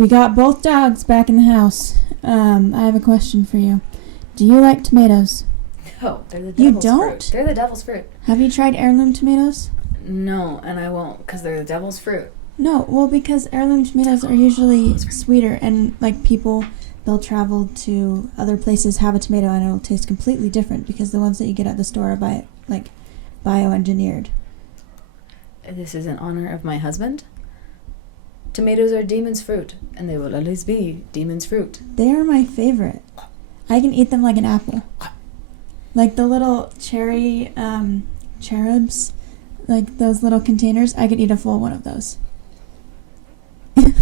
We got both dogs back in the house. I have a question for you. Do you like tomatoes? No, they're the devil's You don't? fruit. They're the devil's fruit. Have you tried heirloom tomatoes? No, and I won't, because they're the devil's fruit. No, well, because heirloom tomatoes are usually sweeter, and, like, people, they'll travel to other places, have a tomato, and it'll taste completely different, because the ones that you get at the store are, bioengineered. This is in honor of my husband. Tomatoes are demon's fruit, and they will always be demon's fruit. They are my favorite. I can eat them like an apple. Like the little cherry cherubs, like those little containers, I could eat a full one of those. Like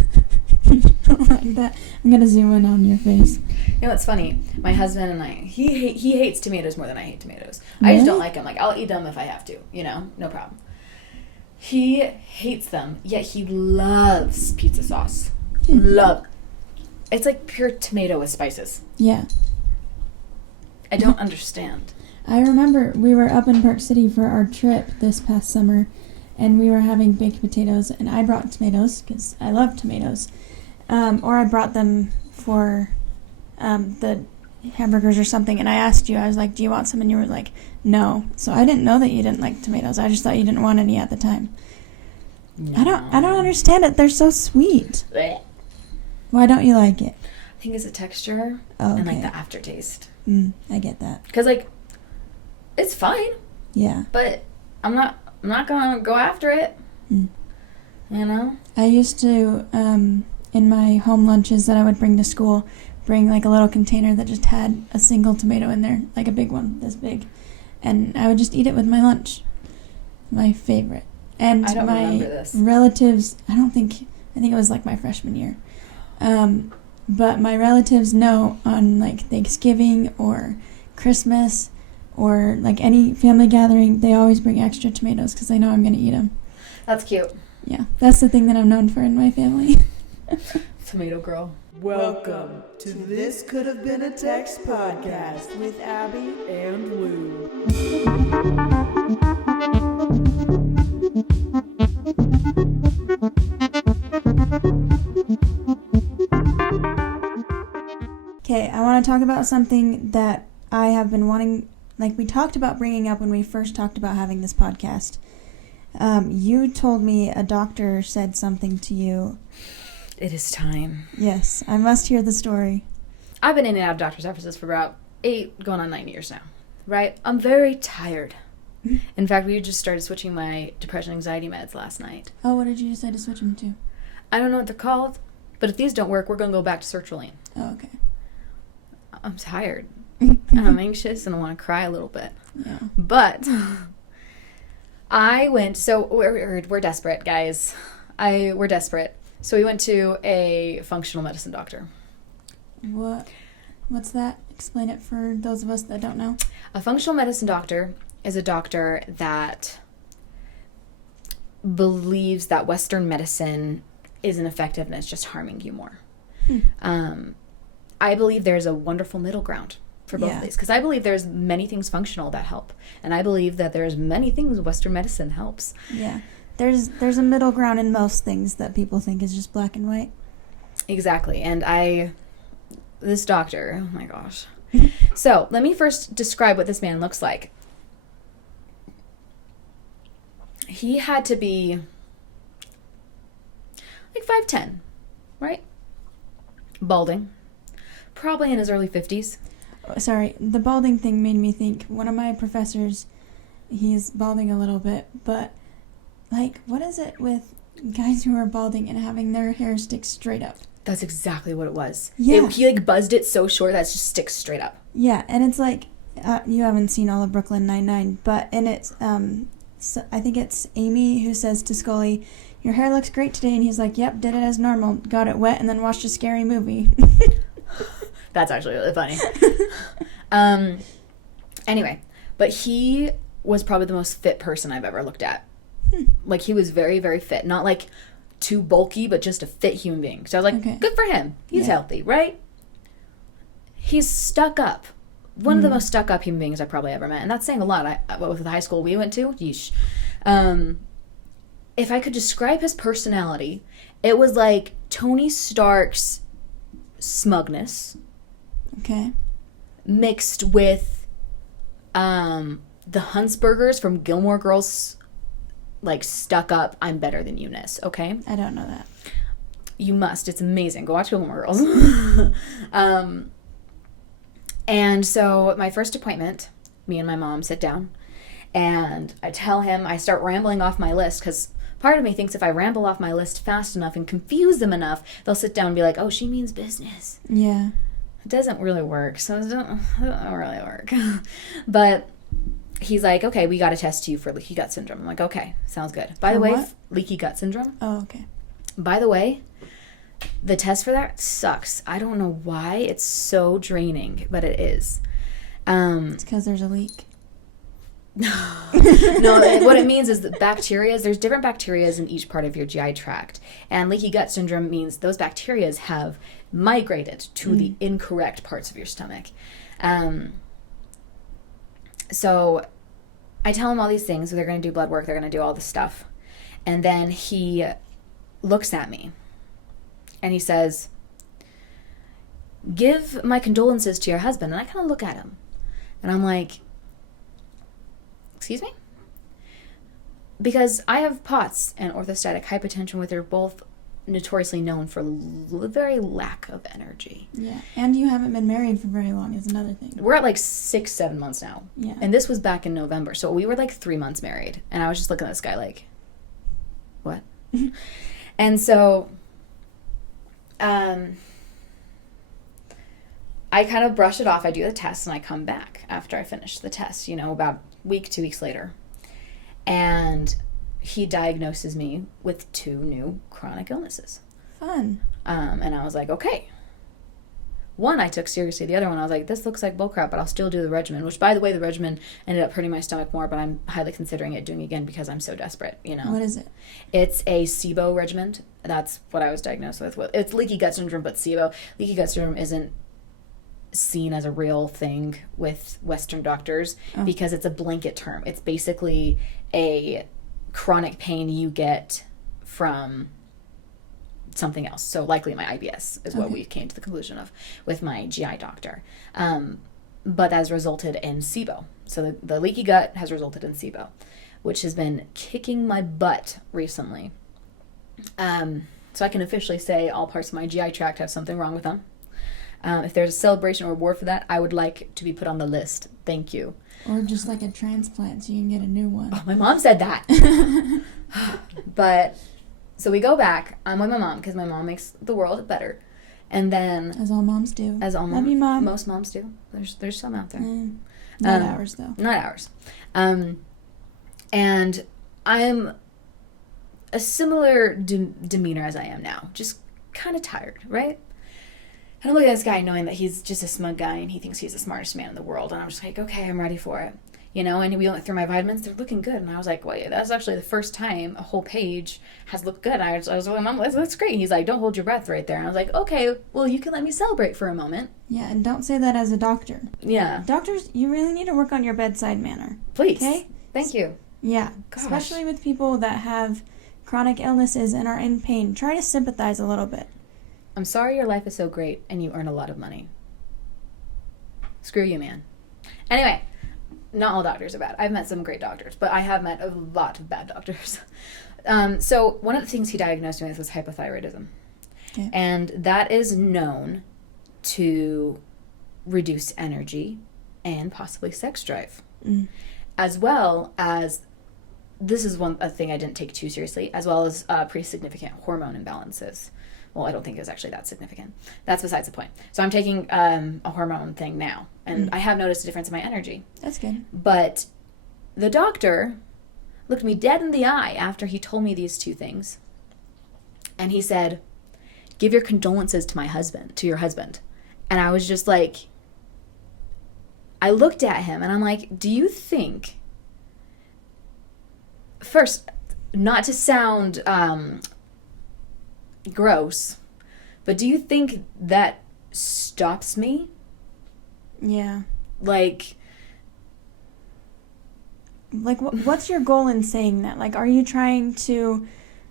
that. I'm going to zoom in on your face. You know what's funny? My husband and he hates tomatoes more than I hate tomatoes. Really? I just don't like them. Like, I'll eat them if I have to, no problem. He hates them, yet he loves pizza sauce. It's like pure tomato with spices. Yeah. I don't understand. I remember we were up in Park City for our trip this past summer, and we were having baked potatoes, and I brought tomatoes, because I love tomatoes. Or I brought them for the hamburgers or something, and I asked you, I was like, do you want some? And you were like, no. So I didn't know that you didn't like tomatoes. I just thought you didn't want any at the time. No. I don't understand it. They're so sweet. Blech. Why don't you like it? I think it's the texture and like the aftertaste. I get that. Because it's fine. Yeah. But I'm not gonna go after it. I used to in my home lunches that I would bring to school, bring like a little container that just had a single tomato in there, like a big one, this big, and I would just eat it with my lunch. My favorite. And I don't my remember this. relatives, I think it was like my freshman year. But my relatives know on like Thanksgiving or Christmas or like any family gathering, they always bring extra tomatoes because they know I'm going to eat them. That's cute. Yeah, that's the thing that I'm known for in my family. Tomato girl. Welcome to This Could Have Been a Text podcast with Abby and Lou. Okay, I want to talk about something that I have been wanting, like we talked about bringing up when we first talked about having this podcast. You told me a doctor said something to you. It is time. Yes, I must hear the story. I've been in and out of doctor's offices for about 8, going on 9 years now. Right? I'm very tired. In fact, we just started switching my depression anxiety meds last night. Oh, what did you decide to switch them to? I don't know what they're called, but if these don't work, we're going to go back to sertraline. Oh, okay. I'm tired. And I'm anxious and I want to cry a little bit. Yeah. But I went, so we're desperate, guys. We're desperate. So we went to a functional medicine doctor. What's that? Explain it for those of us that don't know. A functional medicine doctor is a doctor that believes that Western medicine isn't effective and it's just harming you more. I believe there's a wonderful middle ground for both of these, because I believe there's many things functional that help, and I believe that there's many things Western medicine helps. Yeah, there's a middle ground in most things that people think is just black and white. Exactly, and this doctor, oh my gosh. So let me first describe what this man looks like. He had to be like 5'10", right? Balding. Probably in his early 50s. Sorry, the balding thing made me think, one of my professors, he's balding a little bit, but, like, what is it with guys who are balding and having their hair stick straight up? That's exactly what it was. Yeah. He, buzzed it so short that it just sticks straight up. Yeah, and it's like, you haven't seen all of Brooklyn Nine-Nine, but, and it's, so I think it's Amy who says to Scully, your hair looks great today, and he's like, yep, did it as normal, got it wet, and then watched a scary movie. That's actually really funny. Anyway, but he was probably the most fit person I've ever looked at. Like, he was very, very fit. Not, like, too bulky, but just a fit human being. So I was like, good for him. He's healthy, right? He's stuck up. One of the most stuck up human beings I probably ever met. And that's saying a lot. With the high school we went to, yeesh. If I could describe his personality It was like Tony Stark's smugness. Okay. Mixed with the Huntsbergers from Gilmore Girls, like stuck up, I'm better than you-ness, okay? I don't know that. You must. It's amazing. Go watch Gilmore Girls. And so my first appointment, me and my mom sit down, and I tell him, I start rambling off my list, because part of me thinks if I ramble off my list fast enough and confuse them enough, they'll sit down and be like, oh, she means business. Yeah. It doesn't really work, so it don't really work. But he's like, okay, we got to test you for leaky gut syndrome. I'm like, okay, sounds good. By the way, what? Leaky gut syndrome. Oh, okay. By the way, the test for that sucks. I don't know why it's so draining, but it is. It's because there's a leak. No, what it means is that there's different bacteria in each part of your GI tract. And leaky gut syndrome means those bacteria have migrated to the incorrect parts of your stomach. So I tell him all these things. So they're going to do blood work. They're going to do all this stuff. And then he looks at me and he says, give my condolences to your husband. And I kind of look at him and I'm like, excuse me? Because I have POTS and orthostatic hypotension, which are both notoriously known for very lack of energy. Yeah, and you haven't been married for very long is another thing. We're at like 6-7 months now. Yeah. And this was back in November, so we were like 3 months married. And I was just looking at this guy like, what? And so I kind of brush it off. I do the test and I come back after I finish the test, about a week, 2 weeks later. And he diagnoses me with 2 new chronic illnesses. Fun. And I was like, okay. One I took seriously. The other one I was like, this looks like bullcrap, but I'll still do the regimen. Which, by the way, the regimen ended up hurting my stomach more, but I'm highly considering doing it again because I'm so desperate, What is it? It's a SIBO regimen. That's what I was diagnosed with. It's leaky gut syndrome, but SIBO. Leaky gut syndrome isn't seen as a real thing with Western doctors because it's a blanket term. It's basically a chronic pain you get from something else. So likely my IBS is what we came to the conclusion of with my GI doctor. But that has resulted in SIBO. So the leaky gut has resulted in SIBO, which has been kicking my butt recently. So I can officially say all parts of my GI tract have something wrong with them. If there's a celebration or reward for that, I would like to be put on the list. Thank you. Or just like a transplant so you can get a new one. Oh, my mom said that. But, so we go back. I'm with my mom because my mom makes the world better. And then... As all moms do. As all Love you, Mom. Most moms do. There's some out there. Not ours, though. Not ours. And I'm a similar demeanor as I am now. Just kind of tired, right? And I'm looking at this guy knowing that he's just a smug guy and he thinks he's the smartest man in the world. And I'm just like, okay, I'm ready for it. And we went through my vitamins. They're looking good. And I was like, well, yeah, that's actually the first time a whole page has looked good. And I was like, Mom, that's great. And he's like, don't hold your breath right there. And I was like, okay, well, you can let me celebrate for a moment. Yeah, and don't say that as a doctor. Yeah. Doctors, you really need to work on your bedside manner. Please. Okay? Thank you. Yeah. Gosh. Especially with people that have chronic illnesses and are in pain. Try to sympathize a little bit. I'm sorry your life is so great and you earn a lot of money. Screw you, man. Anyway, not all doctors are bad. I've met some great doctors, but I have met a lot of bad doctors. So one of the things he diagnosed me with was hypothyroidism. Okay. And that is known to reduce energy and possibly sex drive. As well as, this is a thing I didn't take too seriously, as well as pretty significant hormone imbalances. Well, I don't think it was actually that significant. That's besides the point. So I'm taking a hormone thing now, and I have noticed a difference in my energy. That's good. But the doctor looked me dead in the eye after he told me these 2 things. And he said, give your condolences to your husband. And I was just like, I looked at him and I'm like, do you think, first, not to sound gross, but do you think that stops me? Yeah. Like what's your goal in saying that? Like, are you trying to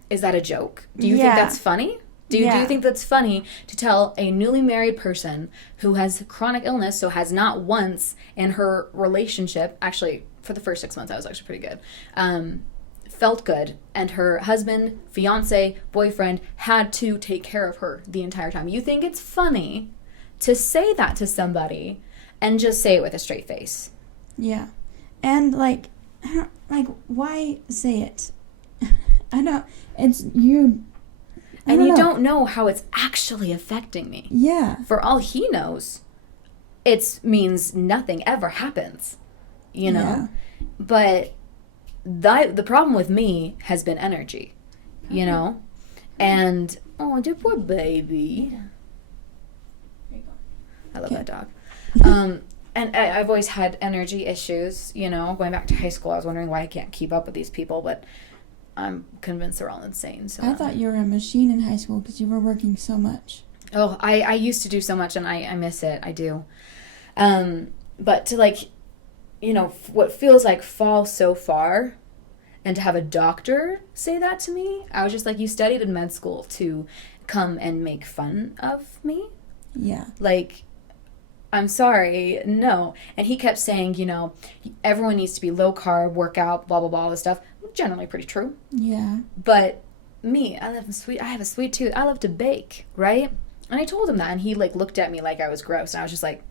is that a joke? Do you think that's funny? Do you think that's funny to tell a newly married person who has chronic illness, so has not once in her relationship, actually for the first 6 months I was actually pretty good, felt good, and her husband, fiance, boyfriend had to take care of her the entire time? You think it's funny to say that to somebody and just say it with a straight face? Yeah. And why say it? I know it's you. And you don't know how it's actually affecting me. Yeah. For all he knows, it means nothing ever happens, you know? Yeah. But the problem with me has been energy, you know? And, oh, dear poor baby. There you go. I love that dog. And I've always had energy issues, you know? Going back to high school, I was wondering why I can't keep up with these people, but I'm convinced they're all insane. So I thought you were a machine in high school because you were working so much. Oh, I used to do so much, and I miss it. I do. But to, like, you know, what feels like fall so far, and to have a doctor say that to me, I was just like, you studied in med school to come and make fun of me? Yeah. Like, I'm sorry, no. And he kept saying, you know, everyone needs to be low carb, workout, blah, blah, blah, all this stuff. Generally pretty true. Yeah. But me, I have a sweet tooth. I love to bake, right? And I told him that, and he like looked at me like I was gross, and I was just like,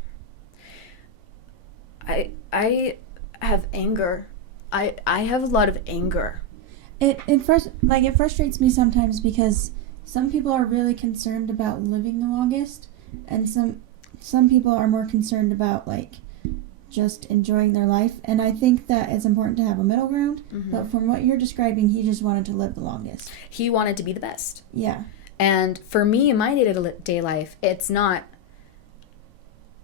I have anger. I have a lot of anger. It frustrates me sometimes because some people are really concerned about living the longest, and some people are more concerned about like just enjoying their life, and I think that it's important to have a middle ground. Mm-hmm. But from what you're describing, he just wanted to live the longest. He wanted to be the best. Yeah. And for me, in my day-to-day life, it's not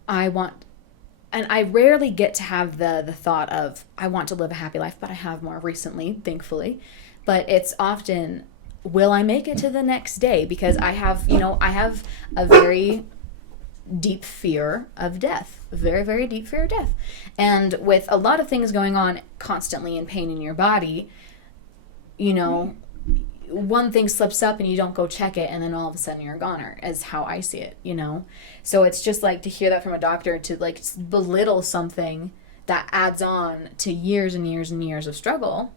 and I rarely get to have the thought of I want to live a happy life, but I have more recently, thankfully. But it's often, will I make it to the next day? Because I have a very deep fear of death, very, very deep fear of death. And with a lot of things going on constantly in pain in your body, you know, one thing slips up and you don't go check it, and then all of a sudden you're a goner, is how I see it, you know? So it's just like to hear that from a doctor, to like belittle something that adds on to years and years and years of struggle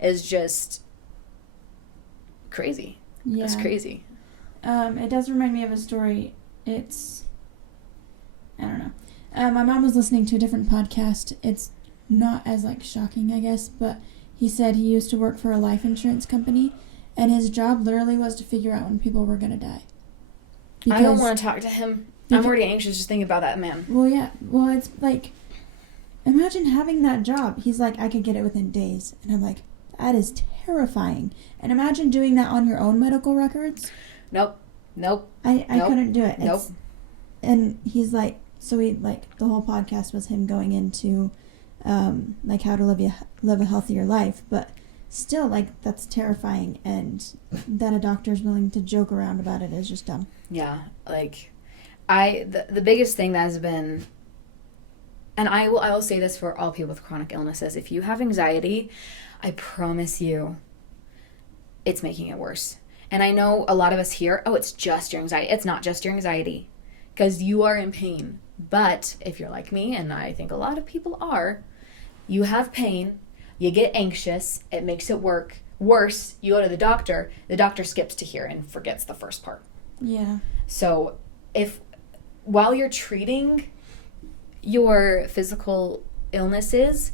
is just crazy. Yeah. It's crazy. It does remind me of a story. I don't know. My mom was listening to a different podcast. It's not as like shocking, I guess, but he said he used to work for a life insurance company, and his job literally was to figure out when people were going to die. I don't want to talk to him. I'm already anxious just thinking about that man. Well, yeah. Well, it's like, imagine having that job. He's like, I could get it within days. And I'm like, that is terrifying. And imagine doing that on your own medical records. Nope. I couldn't do it. Nope. And he's like, so the whole podcast was him going into, like how to live a healthier life, but still, like, that's terrifying, and that a doctor's willing to joke around about it is just dumb. Yeah, like, the biggest thing that has been, and I will say this for all people with chronic illnesses, if you have anxiety, I promise you, it's making it worse. And I know a lot of us hear, oh, it's just your anxiety. It's not just your anxiety, because you are in pain. But if you're like me, and I think a lot of people are, you have pain, you get anxious, it makes it worse, you go to the doctor skips to here and forgets the first part. Yeah. So while you're treating your physical illnesses,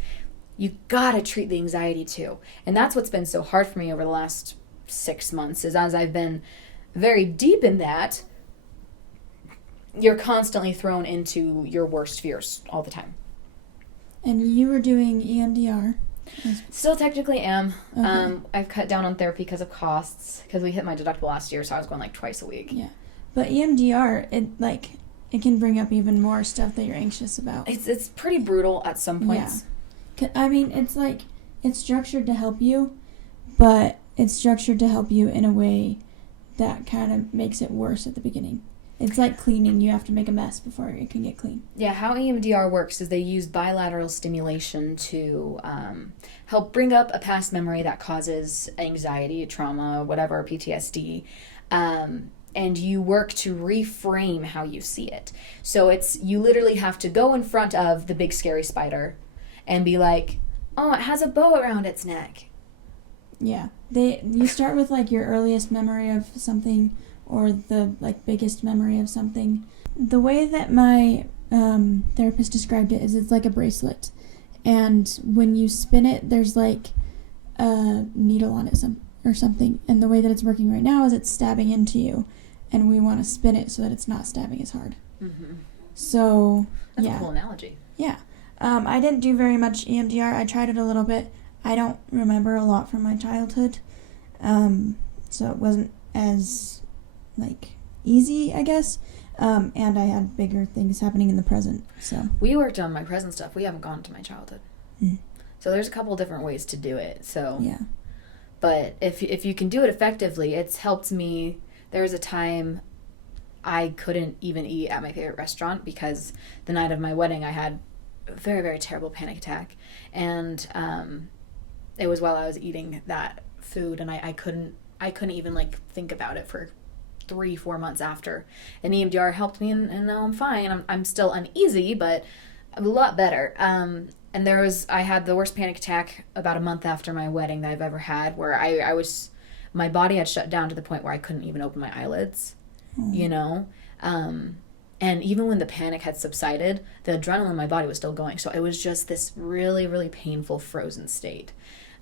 you gotta treat the anxiety too. And that's what's been so hard for me over the last 6 months, is as I've been very deep in that, you're constantly thrown into your worst fears all the time. And you were doing EMDR. Still technically am. Okay. I've cut down on therapy because of costs, because we hit my deductible last year, so I was going like twice a week. Yeah. But EMDR, it can bring up even more stuff that you're anxious about. It's pretty brutal at some points. Yeah. I mean, it's structured to help you, but it's structured to help you in a way that kind of makes it worse at the beginning. It's like cleaning. You have to make a mess before it can get clean. Yeah, how EMDR works is they use bilateral stimulation to help bring up a past memory that causes anxiety, trauma, whatever, PTSD. And you work to reframe how you see it. So you literally have to go in front of the big scary spider and be like, oh, it has a bow around its neck. Yeah. You start with like your earliest memory of something or the like biggest memory of something. The way that my therapist described it is it's like a bracelet. And when you spin it, there's like a needle on it or something. And the way that it's working right now is it's stabbing into you. And we want to spin it so that it's not stabbing as hard. Mm-hmm. So, That's a cool analogy. Yeah. I didn't do very much EMDR. I tried it a little bit. I don't remember a lot from my childhood. So it wasn't as, like, easy, I guess. And I had bigger things happening in the present, so. We worked on my present stuff. We haven't gone to my childhood. Mm. So there's a couple different ways to do it, so. Yeah. But if you can do it effectively, it's helped me. There was a time I couldn't even eat at my favorite restaurant because the night of my wedding I had a very, very terrible panic attack. And it was while I was eating that food, and I couldn't even, like, think about it for 3-4 months after. And EMDR helped me, and now I'm fine. I'm still uneasy, but a lot better. And I had the worst panic attack about a month after my wedding that I've ever had, where my body had shut down to the point where I couldn't even open my eyelids, you know? And even when the panic had subsided, the adrenaline in my body was still going. So it was just this really, really painful frozen state.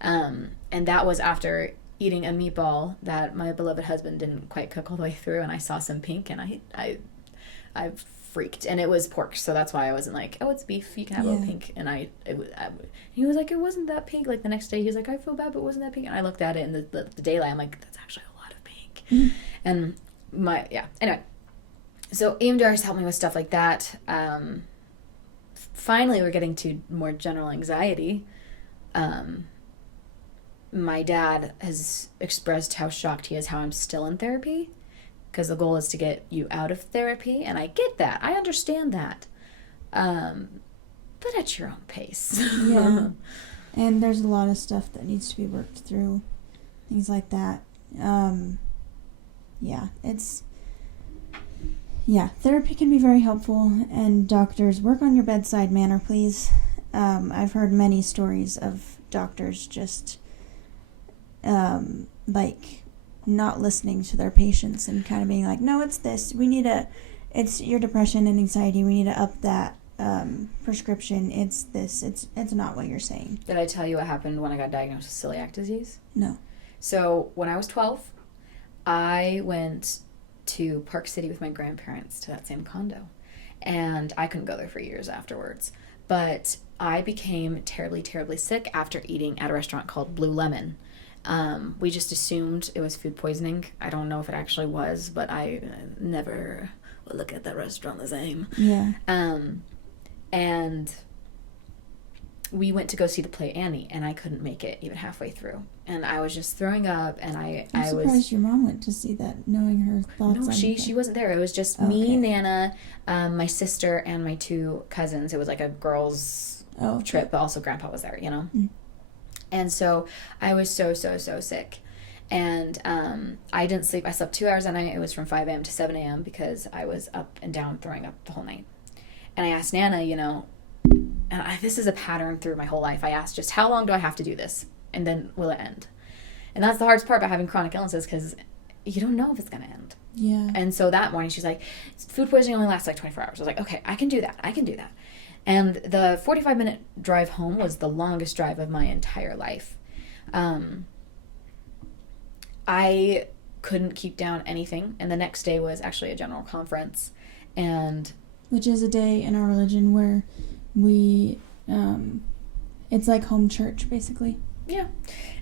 And that was after eating a meatball that my beloved husband didn't quite cook all the way through, and I saw some pink, and I freaked. And it was pork, so that's why I wasn't like, oh, it's beef, you can have a little pink. And he was like, it wasn't that pink. Like the next day, he was like, I feel bad, but it wasn't that pink. And I looked at it in the daylight, I'm like, that's actually a lot of pink. Mm-hmm. And anyway. So EMDR has helped me with stuff like that. Finally, we're getting to more general anxiety. My dad has expressed how shocked he is how I'm still in therapy, because the goal is to get you out of therapy, and I get that. I understand that. But at your own pace. Yeah. And there's a lot of stuff that needs to be worked through. Things like that. Therapy can be very helpful, and doctors, work on your bedside manner, please. I've heard many stories of doctors just, not listening to their patients and kind of being like, no, it's this. It's your depression and anxiety. We need to up that prescription. It's this. It's not what you're saying. Did I tell you what happened when I got diagnosed with celiac disease? No. So when I was 12, I went to Park City with my grandparents to that same condo. And I couldn't go there for years afterwards. But I became terribly, terribly sick after eating at a restaurant called Blue Lemon. We just assumed it was food poisoning. I don't know if it actually was, but I never will look at that restaurant the same. Yeah. And we went to go see the play Annie, and I couldn't make it even halfway through. And I was just throwing up, and I'm surprised your mom went to see that, knowing her thoughts on it. No, she wasn't there. It was just me, Nana, my sister, and my 2 cousins. It was like a girls' trip, but also Grandpa was there, you know? Mm. And so I was so, so, so sick. And I didn't sleep. I slept 2 hours a night. It was from 5 a.m. to 7 a.m. because I was up and down throwing up the whole night. And I asked Nana, this is a pattern through my whole life. I asked just, how long do I have to do this? And then will it end? And that's the hardest part about having chronic illnesses, because you don't know if it's going to end. Yeah. And so that morning she's like, food poisoning only lasts like 24 hours. I was like, okay, I can do that. And the 45-minute drive home was the longest drive of my entire life. I couldn't keep down anything. And the next day was actually a general conference. Which is a day in our religion where we, it's like home church, basically. Yeah.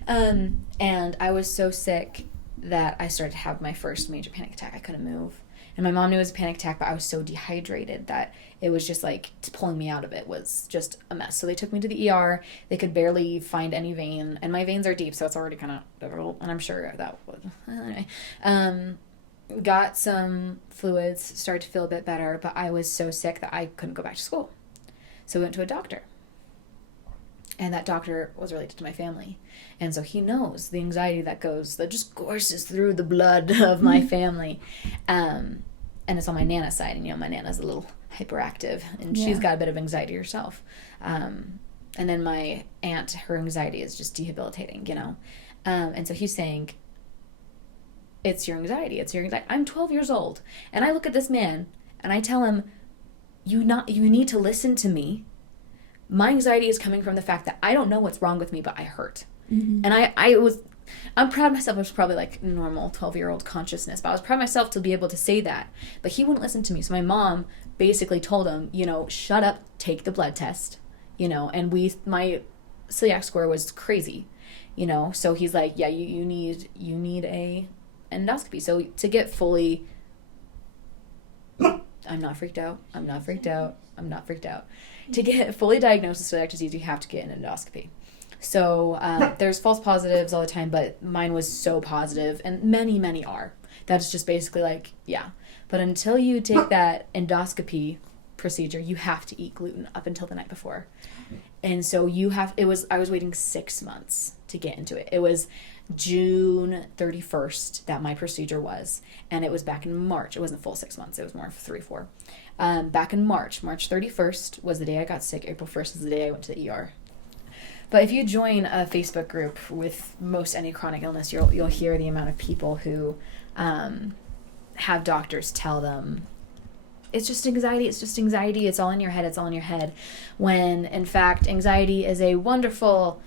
And I was so sick that I started to have my first major panic attack. I couldn't move. And my mom knew it was a panic attack, but I was so dehydrated that it was just like pulling me out of it was just a mess. So they took me to the ER. They could barely find any vein, and my veins are deep, so it's already kind of difficult. And I'm sure that would anyway. got some fluids, started to feel a bit better, but I was so sick that I couldn't go back to school. So we went to a doctor. And that doctor was related to my family. And so he knows the anxiety that just courses through the blood of my family. And it's on my Nana's side. And, my Nana's a little hyperactive. And she's got a bit of anxiety herself. And then my aunt, her anxiety is just debilitating, And so he's saying, it's your anxiety. It's your anxiety. I'm 12 years old. And I look at this man and I tell him, you need to listen to me. My anxiety is coming from the fact that I don't know what's wrong with me, but I hurt. Mm-hmm. And I'm proud of myself. It was probably like normal 12-year-old consciousness, but I was proud of myself to be able to say that. But he wouldn't listen to me. So my mom basically told him, shut up, take the blood test, and my celiac score was crazy, so he's like, yeah, you need a endoscopy. So to get fully, I'm not freaked out. To get fully diagnosed with celiac disease, you have to get an endoscopy. So there's false positives all the time, but mine was so positive, and many, many are. That's just basically like, yeah. But until you take that endoscopy procedure, you have to eat gluten up until the night before. And so I was waiting 6 months to get into it. It was June 31st that my procedure was, and it was back in March. It wasn't full 6 months. It was more 3, 4. Back in March 31st was the day I got sick. April 1st is the day I went to the ER. But if you join a Facebook group with most any chronic illness, you'll hear the amount of people who have doctors tell them, it's just anxiety, it's all in your head, when in fact anxiety is a wonderful,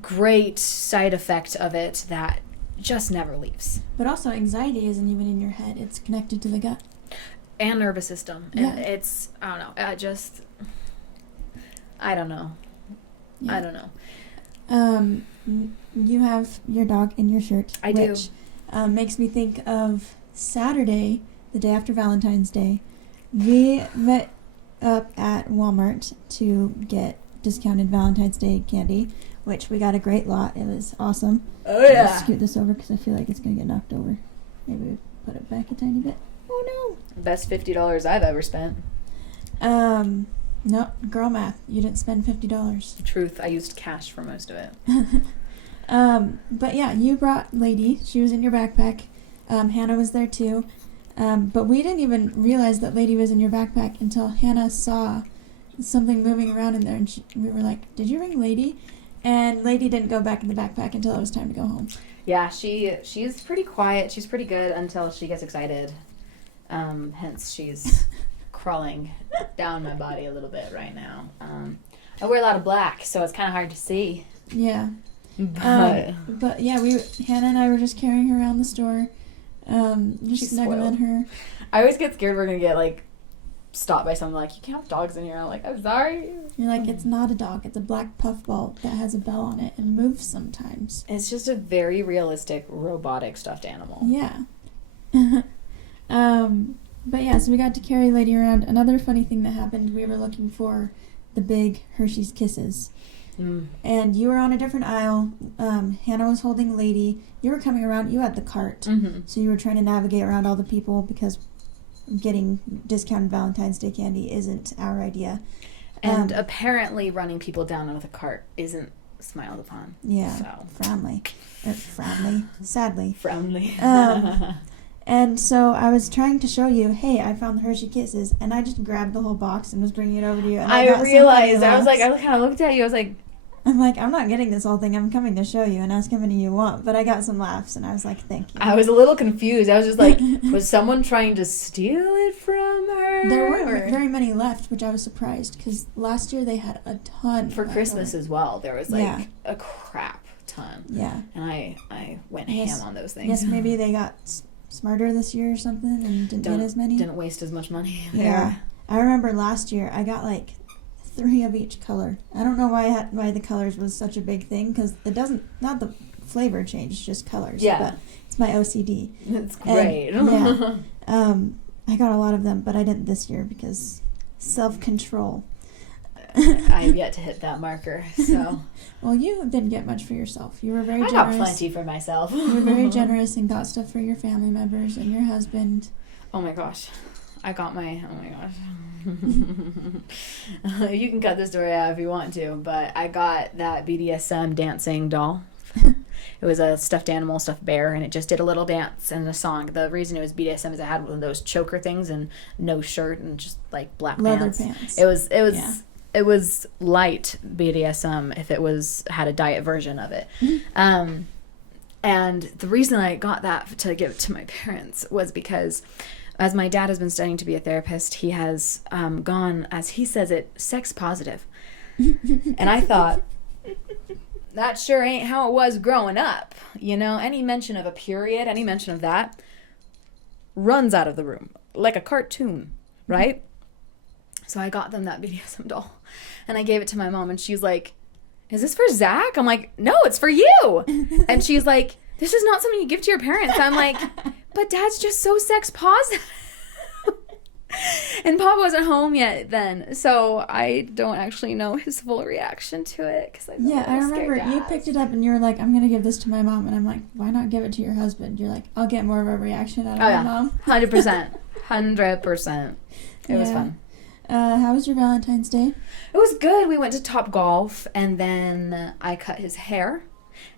great side effect of it that just never leaves. But also anxiety isn't even in your head, it's connected to the gut. And nervous system. And it's, I don't know. I don't know. Yeah. I don't know. You have your dog in your shirt. I do. Which makes me think of Saturday, the day after Valentine's Day. We met up at Walmart to get discounted Valentine's Day candy, which we got a great lot. It was awesome. Oh, yeah. I'll scoot this over because I feel like it's going to get knocked over. Maybe we put it back a tiny bit. Oh, no. Best $50 I've ever spent. No, girl math. You didn't spend $50. Truth, I used cash for most of it. But yeah, you brought Lady. She was in your backpack. Hannah was there too. But we didn't even realize that Lady was in your backpack until Hannah saw something moving around in there, and we were like, did you bring Lady? And Lady didn't go back in the backpack until it was time to go home. Yeah, she's pretty quiet. She's pretty good until she gets excited. Hence, she's crawling down my body a little bit right now. I wear a lot of black, so it's kind of hard to see. Yeah. But yeah, Hannah and I were just carrying her around the store, just snuggling her. I always get scared we're going to get, stopped by someone you can't have dogs in here. I'm like, I'm sorry. You're like, it's not a dog. It's a black puffball that has a bell on it and moves sometimes. It's just a very realistic, robotic stuffed animal. Yeah. But yeah, so we got to carry Lady around. Another funny thing that happened, we were looking for the big Hershey's Kisses. And you were on a different aisle. Hannah was holding Lady. You were coming around. You had the cart. Mm-hmm. So you were trying to navigate around all the people because getting discounted Valentine's Day candy isn't our idea. And apparently running people down with a cart isn't smiled upon. Yeah, so. Sadly. Frownly. And so I was trying to show you, hey, I found the Hershey Kisses, and I just grabbed the whole box and was bringing it over to you. And I realized, I was like, I kind of looked at you, I was like, I'm not getting this whole thing. I'm coming to show you and ask how many you want. But I got some laughs, and I was like, thank you. I was a little confused. I was just like, was someone trying to steal it from her? There weren't very many left, which I was surprised, because last year they had a ton. For Christmas as well. There was a crap ton. Yeah. And I went ham on those things. Yes, maybe they got smarter this year or something and didn't get as many. Didn't waste as much money. Yeah. I remember last year I got 3 of each color. I don't know why the colors was such a big thing, because it doesn't, not the flavor change, it's just colors. Yeah. But it's my OCD. It's great. I got a lot of them, but I didn't this year because self-control. I have yet to hit that marker. So, well, you didn't get much for yourself. You were very generous. I got plenty for myself. You were very generous and got stuff for your family members and your husband. Oh my gosh, I got my. Oh my gosh. You can cut the story out if you want to, but I got that BDSM dancing doll. It was a stuffed animal, stuffed bear, and it just did a little dance and a song. The reason it was BDSM is it had one of those choker things and no shirt and just like black leather pants. pants. It was light BDSM if it had a diet version of it. And the reason I got that to give to my parents was because as my dad has been studying to be a therapist, he has gone, as he says it, sex positive. And I thought, that sure ain't how it was growing up. You know, any mention of a period, any mention of that, runs out of the room like a cartoon, right? So I got them that BDSM doll, and I gave it to my mom, and she's like, is this for Zach? I'm like, no, it's for you. And she's like, this is not something you give to your parents. I'm like, but Dad's just so sex positive. And Pop wasn't home yet then, so I don't actually know his full reaction to it. I remember you picked it up and you were like, I'm going to give this to my mom. And I'm like, why not give it to your husband? You're like, I'll get more of a reaction out of my mom. 100%. 100%. It was fun. How was your Valentine's Day? It was good. We went to Top Golf, and then I cut his hair,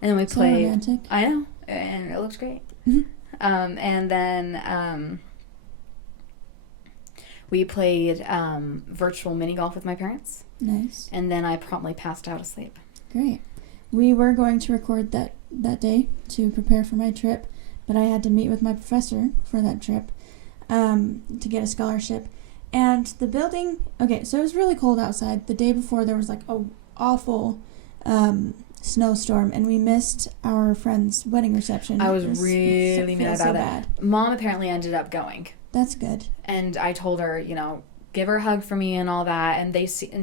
and then we played. Romantic. I know, and it looks great. And then we played virtual mini golf with my parents. Nice. And then I promptly passed out asleep. Great. We were going to record that day to prepare for my trip, but I had to meet with my professor for that trip to get a scholarship. And the building, okay, so it was really cold outside. The day before there was like a awful snowstorm, and we missed our friend's wedding reception. I was really mad about it. Mom apparently ended up going. That's good. And I told her, you know, give her a hug for me and all that. And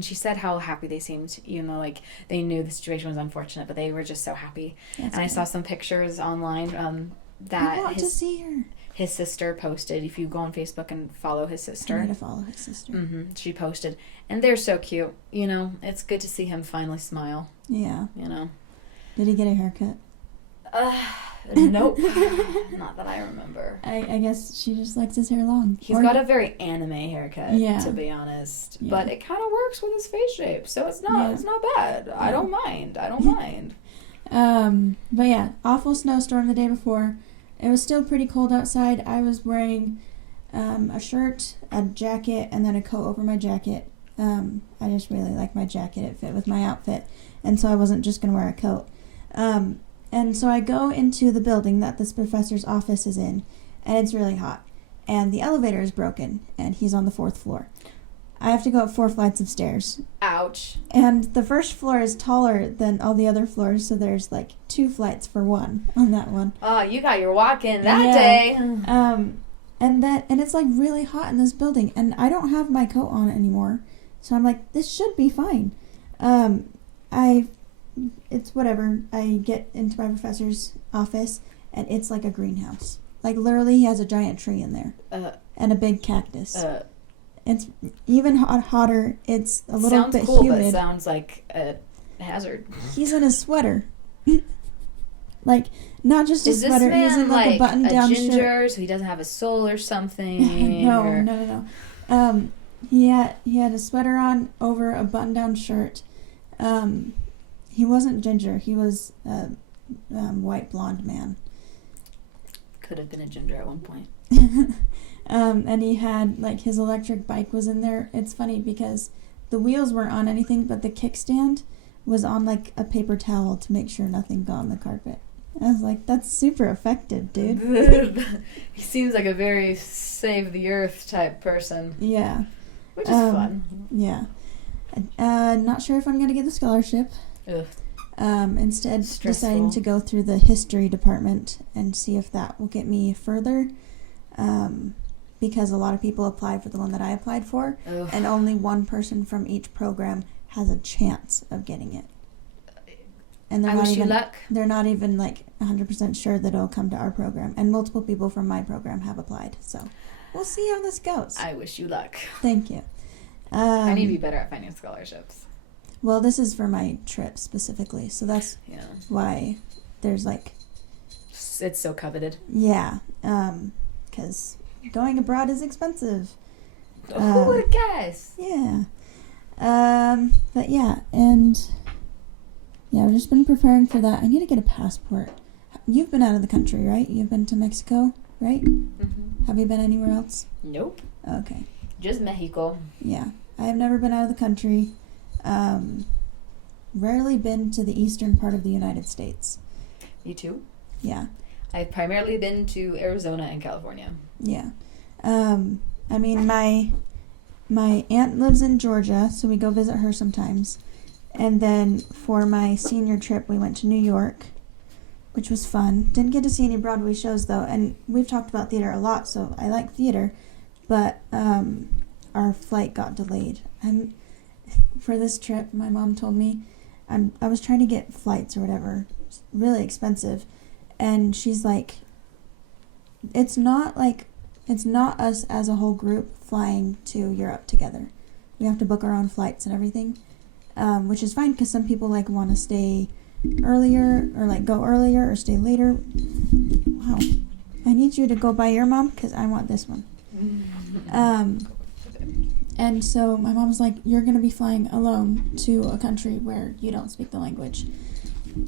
she said how happy they seemed, you know, like they knew the situation was unfortunate, but they were just so happy. That's good. I saw some pictures online that I want to see her. His sister posted. If you go on Facebook and follow his sister. I need to follow his sister. Mm-hmm. She posted. And they're so cute. You know, it's good to see him finally smile. Yeah. You know. Did he get a haircut? Nope. Not that I remember. I guess she just likes his hair long. He's got a very anime haircut, to be honest. Yeah. But it kind of works with his face shape, so it's not bad. Yeah. I don't mind. But yeah, awful snowstorm the day before. It was still pretty cold outside. I was wearing a shirt, a jacket, and then a coat over my jacket. I just really liked my jacket. It fit with my outfit. And so I wasn't just going to wear a coat. And so I go into the building that this professor's office is in, and it's really hot. And the elevator is broken, and he's on the 4th floor. I have to go up 4 flights of stairs. Ouch. And the first floor is taller than all the other floors, so there's like 2 flights for one on that one. Oh, you got your walk in that day. And it's like really hot in this building, and I don't have my coat on anymore. So I'm like, this should be fine. It's whatever. I get into my professor's office, and it's like a greenhouse. Like, literally, he has a giant tree in there. And a big cactus. It's even hotter. It's a little bit cool, humid. But sounds like a hazard. He's in a sweater. Like, not just a sweater. Is this man he's in like a button-down ginger, shirt. so he doesn't have a soul or something? No. He had a sweater on over a button-down shirt. He wasn't ginger. He was a white blonde man. Could have been a ginger at one point. And he had, like, his electric bike was in there. It's funny because the wheels weren't on anything, but the kickstand was on, like, a paper towel to make sure nothing got on the carpet. I was like, that's super effective, dude. He seems like a very save the earth type person. Yeah. Which is fun. Yeah. Not sure if I'm going to get the scholarship. Ugh. Instead, Stressful. deciding to go through the history department and see if that will get me further. Because a lot of people applied for the one that I applied for, and only one person from each program has a chance of getting it. And I wish you luck. They're not even like 100% sure that it'll come to our program. And multiple people from my program have applied. So we'll see how this goes. I wish you luck. Thank you. I need to be better at finding scholarships. Well, this is for my trip specifically, so that's why there's like... It's so coveted. Yeah, because going abroad is expensive. Who would guess? Yeah. But yeah, and yeah, I've just been preparing for that. I need to get a passport. You've been out of the country, right? You've been to Mexico, right? Mm-hmm. Have you been anywhere else? Nope. Okay. Just Mexico. Yeah. I have never been out of the country. Rarely been to the eastern part of the United States. Me too. Yeah. I've primarily been to Arizona and California. Yeah. I mean, my aunt lives in Georgia, so we go visit her sometimes. And then for my senior trip, we went to New York, which was fun. Didn't get to see any Broadway shows, though. And we've talked about theater a lot, so I like theater. But our flight got delayed. For this trip, my mom told me, I was trying to get flights or whatever. It's really expensive. And she's like, it's not us as a whole group flying to Europe together. We have to book our own flights and everything, which is fine because some people like want to stay earlier or like go earlier or stay later. Wow. I need you to go by your mom because I want this one. And so my mom's like, you're going to be flying alone to a country where you don't speak the language,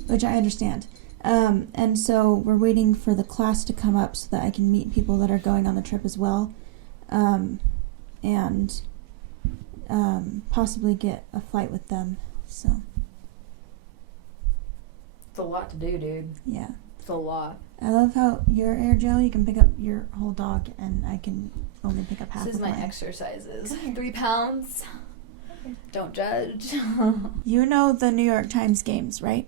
which I understand. And so we're waiting for the class to come up so that I can meet people that are going on the trip as well, and possibly get a flight with them. So it's a lot to do, dude. Yeah. It's a lot. I love how your air gel, you can pick up your whole dog, and I can only pick up half This is of my mine. exercises. 3 pounds. Don't judge. You know the New York Times games, right?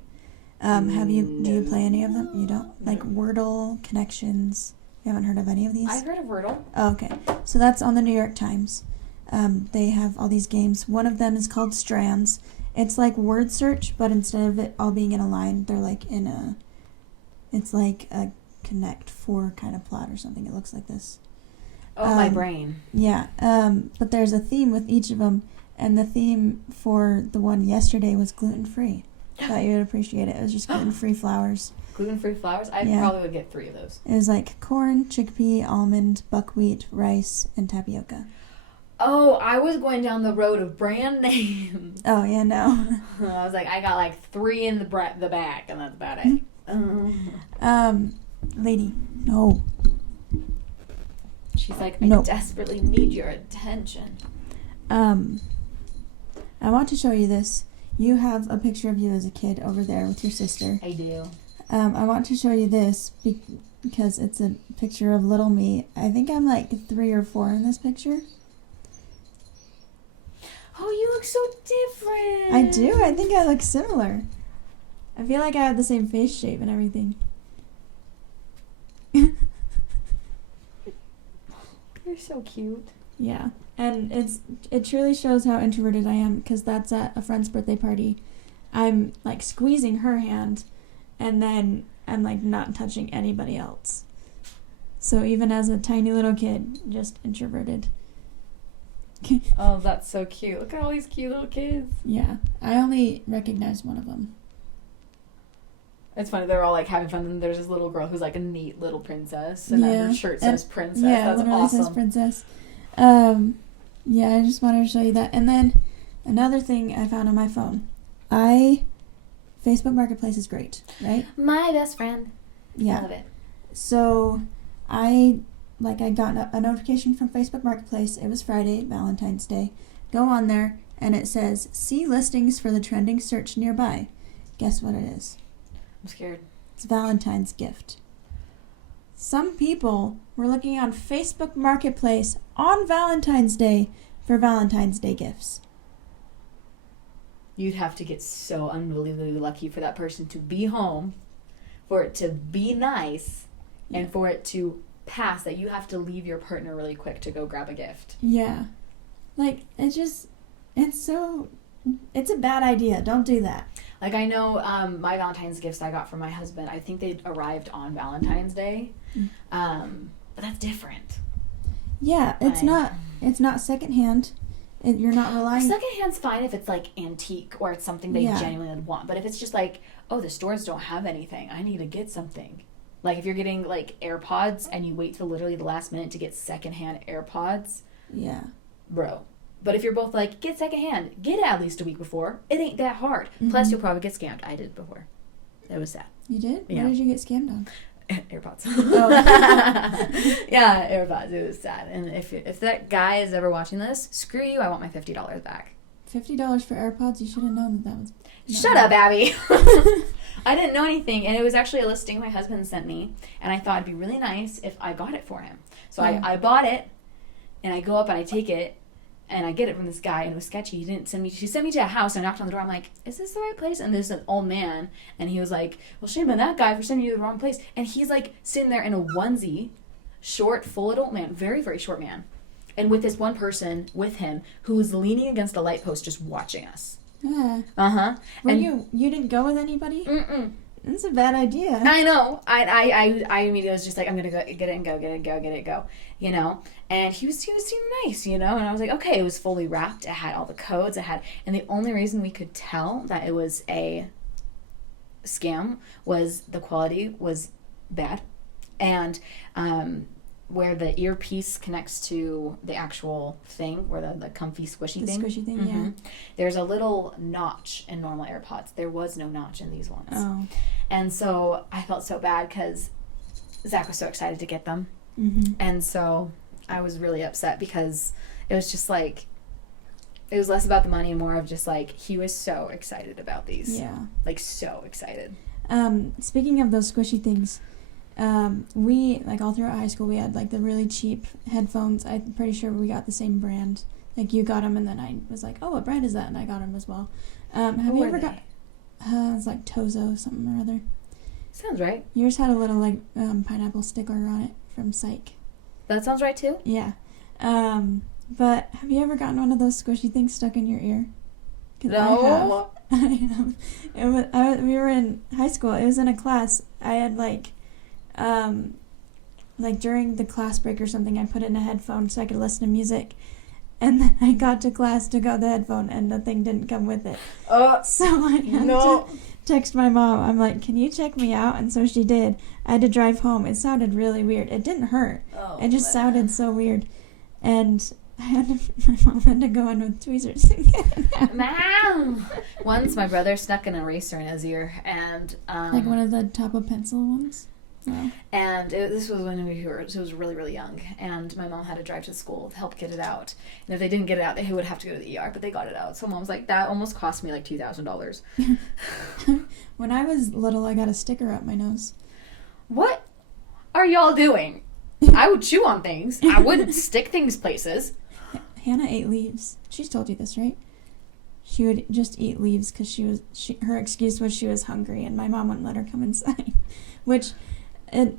Do you play any of them? You don't? Like Wordle, Connections. You haven't heard of any of these? I've heard of Wordle. Oh, okay. So that's on the New York Times. They have all these games. One of them is called Strands. It's like word search, but instead of it all being in a line, they're like it's like a Connect 4 kind of plot or something. It looks like this. Oh, my brain. Yeah. But there's a theme with each of them, and the theme for the one yesterday was gluten-free. Thought you would appreciate it. It was just gluten-free flowers. Gluten-free flowers? I probably would get 3 of those. It was like corn, chickpea, almond, buckwheat, rice, and tapioca. Oh, I was going down the road of brand names. Oh, yeah, no. I was like, I got like 3 in the back, and that's about it. Lady, no. She's like, I desperately need your attention. I want to show you this. You have a picture of you as a kid over there with your sister. I do. I want to show you this because it's a picture of little me. I think I'm like 3 or 4 in this picture. Oh, you look so different. I do. I think I look similar. I feel like I have the same face shape and everything. You're so cute. Yeah. And it truly shows how introverted I am because that's at a friend's birthday party. I'm like squeezing her hand and then I'm like not touching anybody else. So even as a tiny little kid, just introverted. Oh, that's so cute. Look at all these cute little kids. Yeah. I only recognize one of them. It's funny. They're all like having fun, and there's this little girl who's like a neat little princess, and then her shirt says princess. Yeah, that's literally awesome. says princess. Yeah, I just wanted to show you that. And then another thing I found on my phone. Facebook Marketplace is great, right? My best friend. Yeah. I love it. So I got a notification from Facebook Marketplace. It was Friday, Valentine's Day. Go on there, and it says, see listings for the trending search nearby. Guess what it is? I'm scared. It's Valentine's gift. Some people were looking on Facebook Marketplace on Valentine's Day for Valentine's Day gifts. You'd have to get so unbelievably lucky for that person to be home, for it to be nice, and for it to pass that you have to leave your partner really quick to go grab a gift. Yeah. Like, it's a bad idea. Don't do that. Like, I know my Valentine's gifts I got from my husband, I think they arrived on Valentine's Day. But that's different. Yeah, it's not secondhand. You're not relying... Secondhand's fine if it's, like, antique or it's something they genuinely want. But if it's just like, oh, the stores don't have anything, I need to get something. Like, if you're getting, like, AirPods and you wait till literally the last minute to get secondhand AirPods. Yeah. Bro. But if you're both like, get secondhand, get it at least a week before. It ain't that hard. Plus, you'll probably get scammed. I did before. It was sad. You did? Yeah. What did you get scammed on? AirPods. Oh. Yeah, AirPods. It was sad. And if that guy is ever watching this, screw you. I want my $50 back. $50 for AirPods? You should have known that was... Shut up, Abby. I didn't know anything. And it was actually a listing my husband sent me. And I thought it'd be really nice if I got it for him. So I bought it. And I go up and I take it. And I get it from this guy, and it was sketchy. He didn't send me. She sent me to a house, and I knocked on the door. I'm like, is this the right place? And there's an old man, and he was like, well, shame on that guy for sending you to the wrong place. And he's like sitting there in a onesie, short, full adult man, very, very short man, and with this one person with him who was leaning against a light post just watching us. Yeah. Uh-huh. And you didn't go with anybody? Mm-mm. That's a bad idea. I know. I immediately was just like, I'm gonna go get it and go, get it, go, you know. And he was seeming nice, you know. And I was like, okay, it was fully wrapped. It had all the codes. And the only reason we could tell that it was a scam was the quality was bad, and where the earpiece connects to the actual thing, where the comfy squishy thing. The squishy thing, yeah. There's a little notch in normal AirPods. There was no notch in these ones. Oh. And so I felt so bad because Zach was so excited to get them. And so I was really upset because it was just like, it was less about the money and more of just like, he was so excited about these. Yeah. Like, so excited. Speaking of those squishy things, we, like, all throughout high school, we had, like, the really cheap headphones. I'm pretty sure we got the same brand. Like, you got them, and then I was like, oh, what brand is that? And I got them as well. Have you ever got... it was like Tozo something or other. Sounds right. Yours had a little, like, pineapple sticker on it from Psych. That sounds right, too? Yeah. But have you ever gotten one of those squishy things stuck in your ear? No. I have. We were in high school. It was in a class. I had, like during the class break or something, I put in a headphone so I could listen to music. And then I got to class, took out the headphone, and the thing didn't come with it. So I had to text my mom. I'm like, can you check me out? And so she did. I had to drive home. It sounded really weird. It didn't hurt. It just sounded so weird. And my mom had to go in with tweezers to get it out. Mom! Once my brother stuck an eraser in his ear, and like one of the top of pencil ones. Wow. And this was when he was really, really young, and my mom had to drive to school to help get it out. And if they didn't get it out, they would have to go to the ER, but they got it out. So Mom's like, that almost cost me like $2,000. When I was little, I got a sticker up my nose. What are y'all doing? I would chew on things. I wouldn't stick things places. Hannah ate leaves. She's told you this, right? She would just eat leaves because her excuse was she was hungry, and my mom wouldn't let her come inside. Which,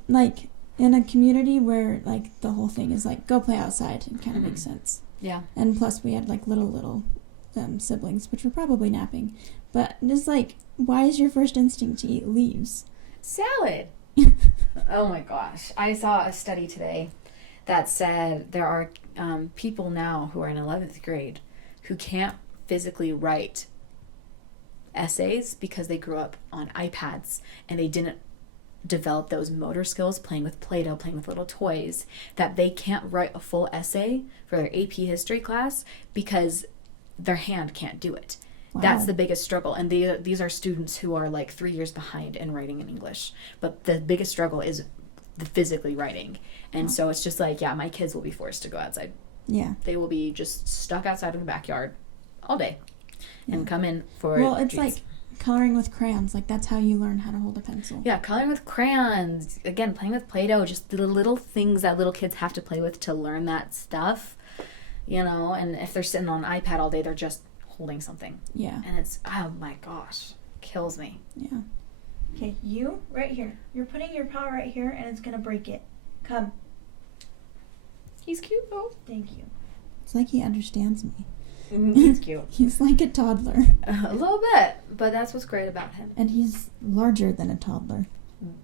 like, in a community where, like, the whole thing is, like, go play outside, it kind of makes sense. Yeah. And plus, we had, like, little siblings, which were probably napping. But just, like, why is your first instinct to eat leaves? Salad. Oh, my gosh. I saw a study today that said there are people now who are in 11th grade who can't physically write essays because they grew up on iPads and they didn't develop those motor skills playing with Play-Doh, playing with little toys, that they can't write a full essay for their AP history class because their hand can't do it. Wow. That's the biggest struggle. And these are students who are like 3 years behind in writing in English. But the biggest struggle is the physically writing. And so it's just like, yeah, my kids will be forced to go outside. Yeah. They will be just stuck outside in the backyard all day and come in for it's treats. like coloring with crayons. Like, that's how you learn how to hold a pencil. Yeah, coloring with crayons. Again, playing with Play-Doh. Just the little things that little kids have to play with to learn that stuff. You know, and if they're sitting on an iPad all day, they're just holding something. Yeah. And it's, oh my gosh, kills me. Yeah. Okay, you, right here. You're putting your paw right here, and it's going to break it. Come. He's cute, though. Thank you. It's like he understands me. He's cute. He's like a toddler. A little bit, but that's what's great about him. And he's larger than a toddler.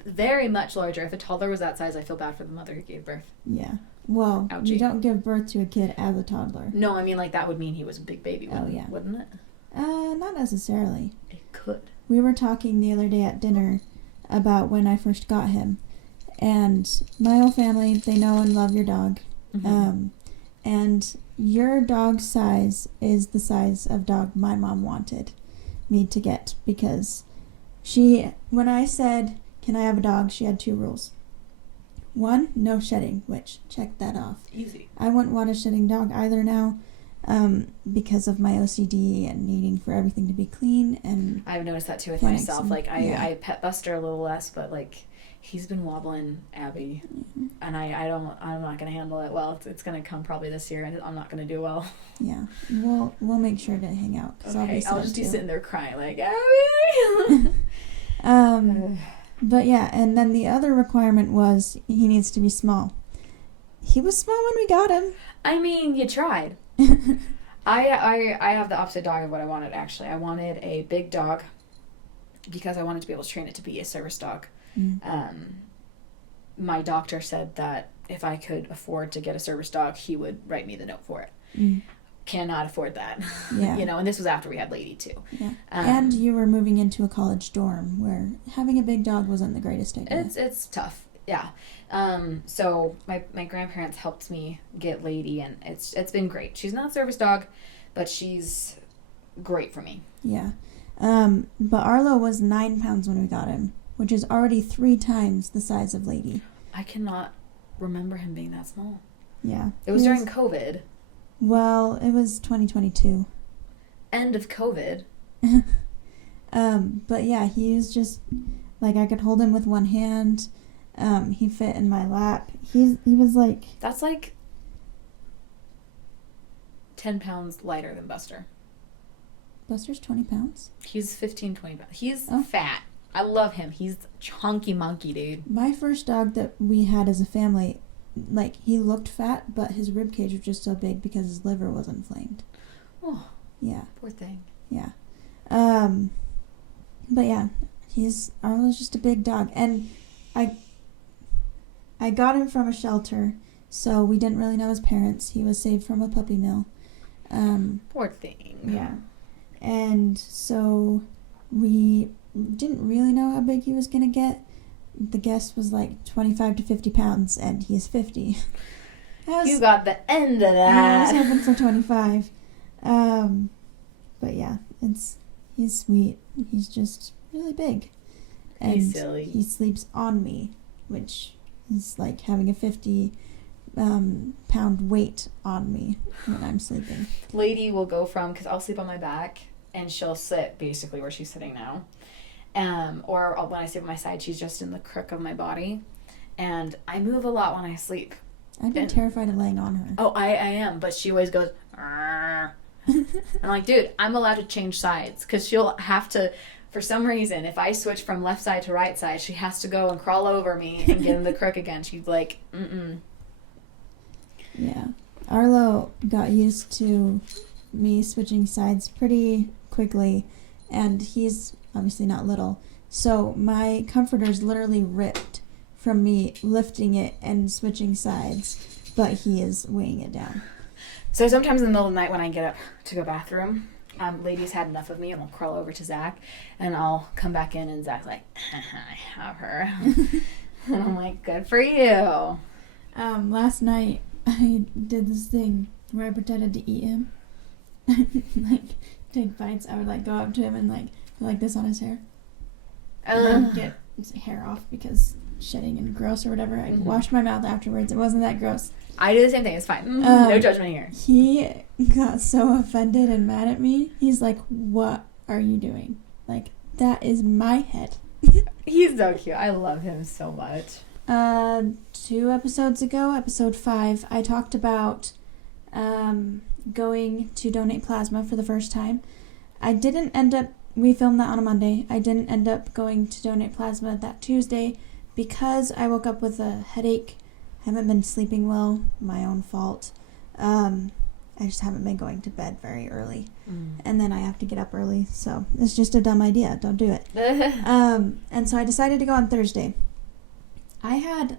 Very much larger. If a toddler was that size, I feel bad for the mother who gave birth. Yeah. Well, Ouchie. you don't give birth to a kid as a toddler. No, I mean, like, that would mean he was a big baby, wouldn't it? Not necessarily. It could. We were talking the other day at dinner about when I first got him. And my whole family, they know and love your dog. Mm-hmm. And your dog's size is the size of dog my mom wanted me to get. Because when I said, can I have a dog, she had 2 rules. 1, no shedding, which, check that off. Easy. I wouldn't want a shedding dog either now, because of my OCD and needing for everything to be clean. And I've noticed that too with myself. Like, yeah. I pet Buster a little less, but like, he's been wobbling Abby, and I'm not gonna handle it well. It's gonna come probably this year, and I'm not gonna do well. Yeah, we'll make sure to hang out. Okay, I'll just be sitting there crying like, Abby. But yeah, and then the other requirement was he needs to be small. He was small when we got him. I mean, you tried. I have the opposite dog of what I wanted, actually. I wanted a big dog because I wanted to be able to train it to be a service dog. My doctor said that if I could afford to get a service dog, he would write me the note for it. Cannot afford that. Yeah. And this was after we had Lady too. Yeah. And you were moving into a college dorm where having a big dog wasn't the greatest idea. It's tough. Yeah. So my grandparents helped me get Lady, and it's been great. She's not a service dog, but she's great for me. Yeah. But Arlo was 9 pounds when we got him, which is already 3 times the size of Lady. I cannot remember him being that small. Yeah. It was during COVID. Well, it was 2022. End of COVID. But yeah, he was just, like, I could hold him with one hand. He fit in my lap. He was like... That's like 10 pounds lighter than Buster. Buster's 20 pounds? He's 15, 20 pounds. He's fat. I love him. He's chunky monkey, dude. My first dog that we had as a family, like, he looked fat, but his rib cage was just so big because his liver was inflamed. Oh. Yeah. Poor thing. Yeah. But yeah, Arlo's just a big dog. And I got him from a shelter, so we didn't really know his parents. He was saved from a puppy mill. Poor thing. Yeah. And so we didn't really know how big he was going to get. The guess was like 25 to 50 pounds, and he's 50. You got the end of that. Yeah, I was hoping for 25. But yeah, he's sweet. He's just really big. And he's silly. He sleeps on me, which is like having a 50 pound weight on me when I'm sleeping. Lady will go from, because I'll sleep on my back, and she'll sit basically where she's sitting now. Or when I sleep on my side, she's just in the crook of my body. And I move a lot when I sleep. I'd be terrified of laying on her. Oh, I am, but she always goes, I'm like, dude, I'm allowed to change sides, because she'll have to, for some reason, if I switch from left side to right side, she has to go and crawl over me and get in the crook again. She's like, Yeah. Arlo got used to me switching sides pretty quickly, and he's obviously not little. So my comforter's literally ripped from me lifting it and switching sides, but he is weighing it down. So sometimes in the middle of the night when I get up to go bathroom, Lady's had enough of me, and I'll crawl over to Zach, and I'll come back in, and Zach's like, I have her. And I'm like, good for you. Last night, I did this thing where I pretended to eat him. Like, take bites. I would, like, go up to him and, like this on his hair. And then get his hair off because shedding and gross or whatever. I washed my mouth afterwards. It wasn't that gross. I do the same thing. It's fine. No judgment here. He got so offended and mad at me. He's like, what are you doing? Like, that is my head. He's so cute. I love him so much. 2 episodes ago, episode 5, I talked about going to donate plasma for the first time. We filmed that on a Monday. I didn't end up going to donate plasma that Tuesday because I woke up with a headache. Haven't been sleeping well, my own fault. I just haven't been going to bed very early. And then I have to get up early, so it's just a dumb idea. Don't do it. And so I decided to go on Thursday. I had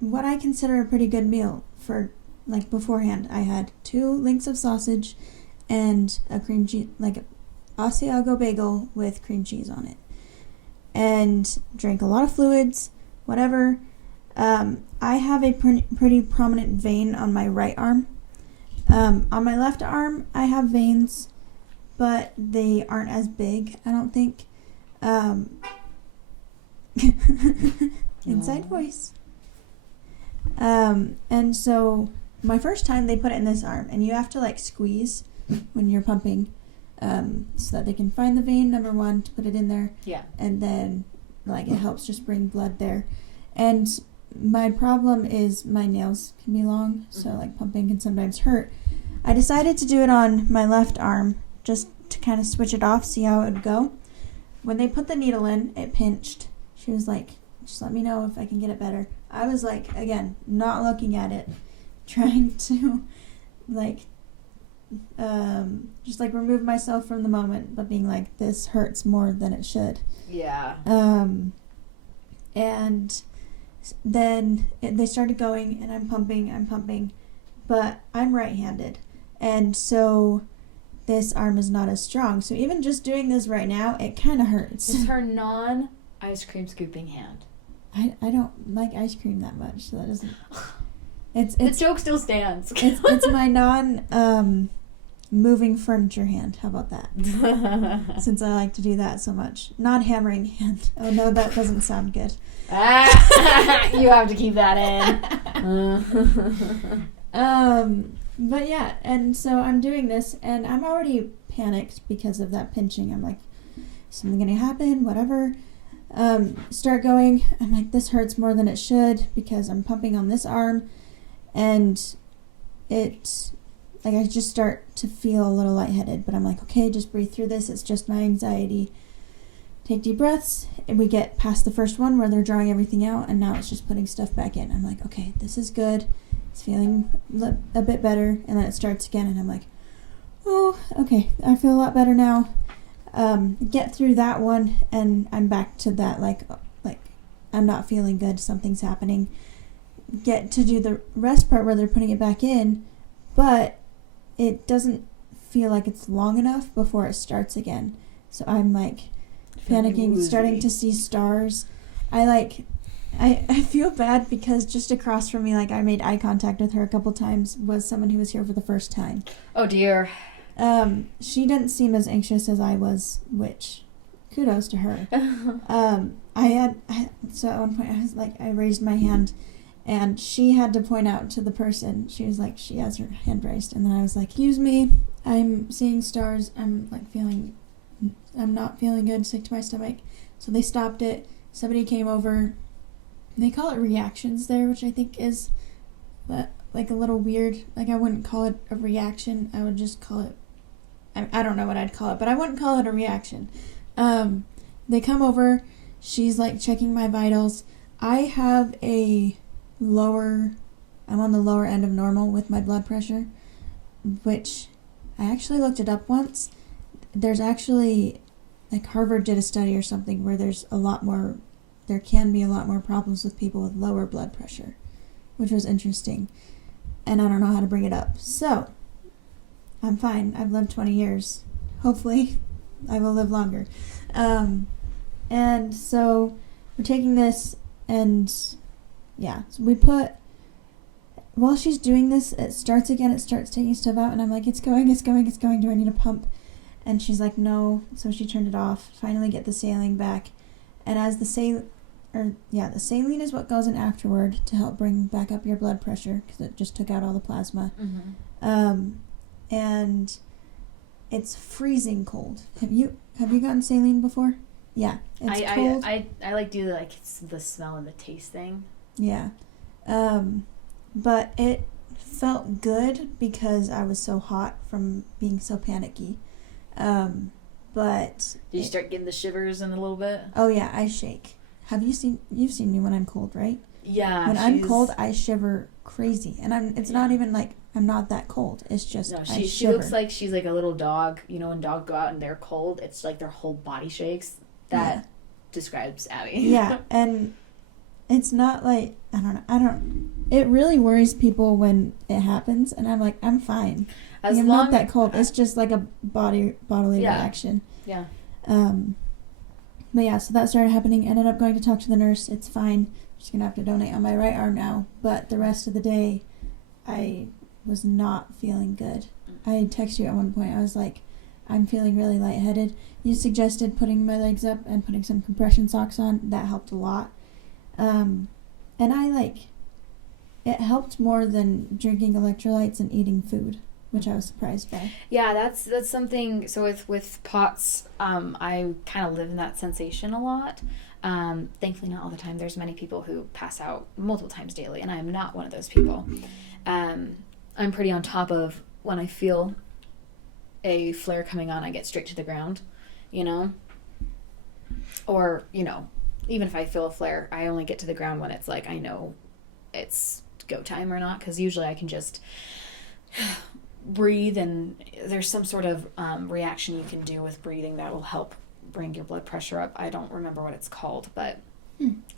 what I consider a pretty good meal for, like, beforehand. I had 2 links of sausage and a cream cheese, like, Asiago bagel with cream cheese on it. And drank a lot of fluids, whatever. I have a pretty prominent vein on my right arm. On my left arm, I have veins, but they aren't as big, I don't think. Inside voice. And so my first time they put it in this arm, and you have to like squeeze when you're pumping, so that they can find the vein, number one, to put it in there. Yeah. And then like it helps just bring blood there. And my problem is my nails can be long, so like pumping can sometimes hurt. I decided to do it on my left arm just to kind of switch it off, see how it would go. When they put the needle in, it pinched. She was like, just let me know if I can get it better. I was like, again, not looking at it, trying to like just like remove myself from the moment, but being like, this hurts more than it should. Yeah. And then they started going, and I'm pumping, but I'm right-handed, and so this arm is not as strong. So even just doing this right now, it kind of hurts. It's her non-ice cream scooping hand. I don't like ice cream that much, so that doesn't. It's the joke still stands. it's my non moving furniture hand. How about that? Since I like to do that so much, non-hammering hand. Oh no, that doesn't sound good. You have to keep that in. But yeah, and so I'm doing this, and I'm already panicked because of that pinching. I'm like, something gonna happen, whatever. Start going. I'm like, this hurts more than it should because I'm pumping on this arm, and it, like, I just start to feel a little lightheaded, but I'm like, okay, just breathe through this. It's just my anxiety. Take deep breaths, and we get past the first one where they're drawing everything out, and now it's just putting stuff back in. I'm like, okay, this is good. It's feeling a bit better, and then it starts again, and I'm like, oh, okay, I feel a lot better now. Get through that one, and I'm back to that, like I'm not feeling good, something's happening. Get to do the rest part where they're putting it back in, but it doesn't feel like it's long enough before it starts again. So I'm like panicking, starting to see stars. I feel bad because just across from me, like, I made eye contact with her a couple times, was someone who was here for the first time. Oh dear. She didn't seem as anxious as I was, which kudos to her. So at one point I was like, I raised my hand, and she had to point out to the person. She was like, she has her hand raised, and then I was like, excuse me, I'm seeing stars. I'm not feeling good, sick to my stomach. So they stopped it. Somebody came over. They call it reactions there, which I think is like a little weird. Like, I wouldn't call it a reaction. I would just call it, I don't know what I'd call it, but I wouldn't call it a reaction. They come over. She's like checking my vitals. I have I'm on the lower end of normal with my blood pressure, which I actually looked it up once. There's actually, like, Harvard did a study or something where there can be a lot more problems with people with lower blood pressure, which was interesting. And I don't know how to bring it up. So, I'm fine. I've lived 20 years. Hopefully, I will live longer. And so, we're taking this, and yeah. So while she's doing this, it starts again. It starts taking stuff out, and I'm like, it's going. Do I need a pump? And she's like, no. So she turned it off. Finally get the saline back. And as the saline is what goes in afterward to help bring back up your blood pressure, because it just took out all the plasma. Mm-hmm. And it's freezing cold. Have you gotten saline before? Yeah, it's cold. I like do the smell and the taste thing. Yeah, but it felt good because I was so hot from being so panicky. But did you start getting the shivers in a little bit? Oh yeah, I shake. You've seen me when I'm cold, right? Yeah. When I'm cold, I shiver crazy, and it's not even like I'm not that cold. It's just she looks like she's like a little dog. You know, when dogs go out and they're cold, it's like their whole body shakes. That describes Abby. Yeah, and it's not like, I don't know. It really worries people when it happens, and I'm like, I'm fine. I'm not that cold. It's just like a bodily reaction. Yeah. But yeah, so that started happening. Ended up going to talk to the nurse. It's fine. Just gonna have to donate on my right arm now. But the rest of the day, I was not feeling good. I texted you at one point. I was like, I'm feeling really lightheaded. You suggested putting my legs up and putting some compression socks on. That helped a lot. And it helped more than drinking electrolytes and eating food, which I was surprised by. Yeah, that's something. So with POTS, I kind of live in that sensation a lot. Thankfully, not all the time. There's many people who pass out multiple times daily, and I am not one of those people. I'm pretty on top of when I feel a flare coming on, I get straight to the ground, or, even if I feel a flare, I only get to the ground when it's like, I know it's go time or not, because usually I can just breathe, and there's some sort of reaction you can do with breathing that will help bring your blood pressure up. I don't remember what it's called, but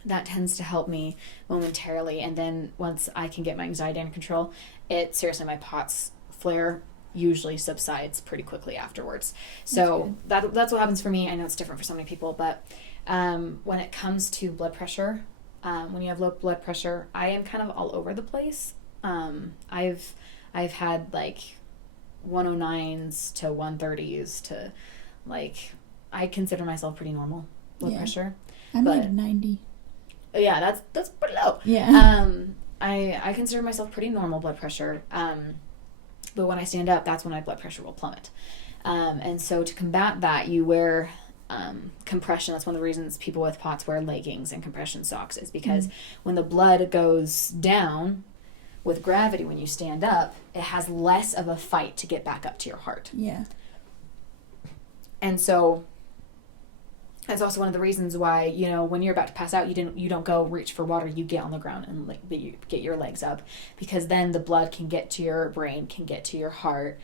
that tends to help me momentarily. And then once I can get my anxiety under control, seriously, my POTS flare usually subsides pretty quickly afterwards. So that's what happens for me. I know it's different for so many people, but when it comes to blood pressure, when you have low blood pressure, I am kind of all over the place. I've had like 109s to 130s to like, I consider myself pretty normal blood pressure. I'm like 90. Yeah, that's pretty low. Yeah. I consider myself pretty normal blood pressure. But when I stand up, that's when my blood pressure will plummet. And so to combat that, you wear compression. That's one of the reasons people with POTS wear leggings and compression socks, is because when the blood goes down with gravity, when you stand up, it has less of a fight to get back up to your heart. Yeah. And so that's also one of the reasons why, when you're about to pass out, you don't go reach for water. You get on the ground and you get your legs up, because then the blood can get to your brain, can get to your heart,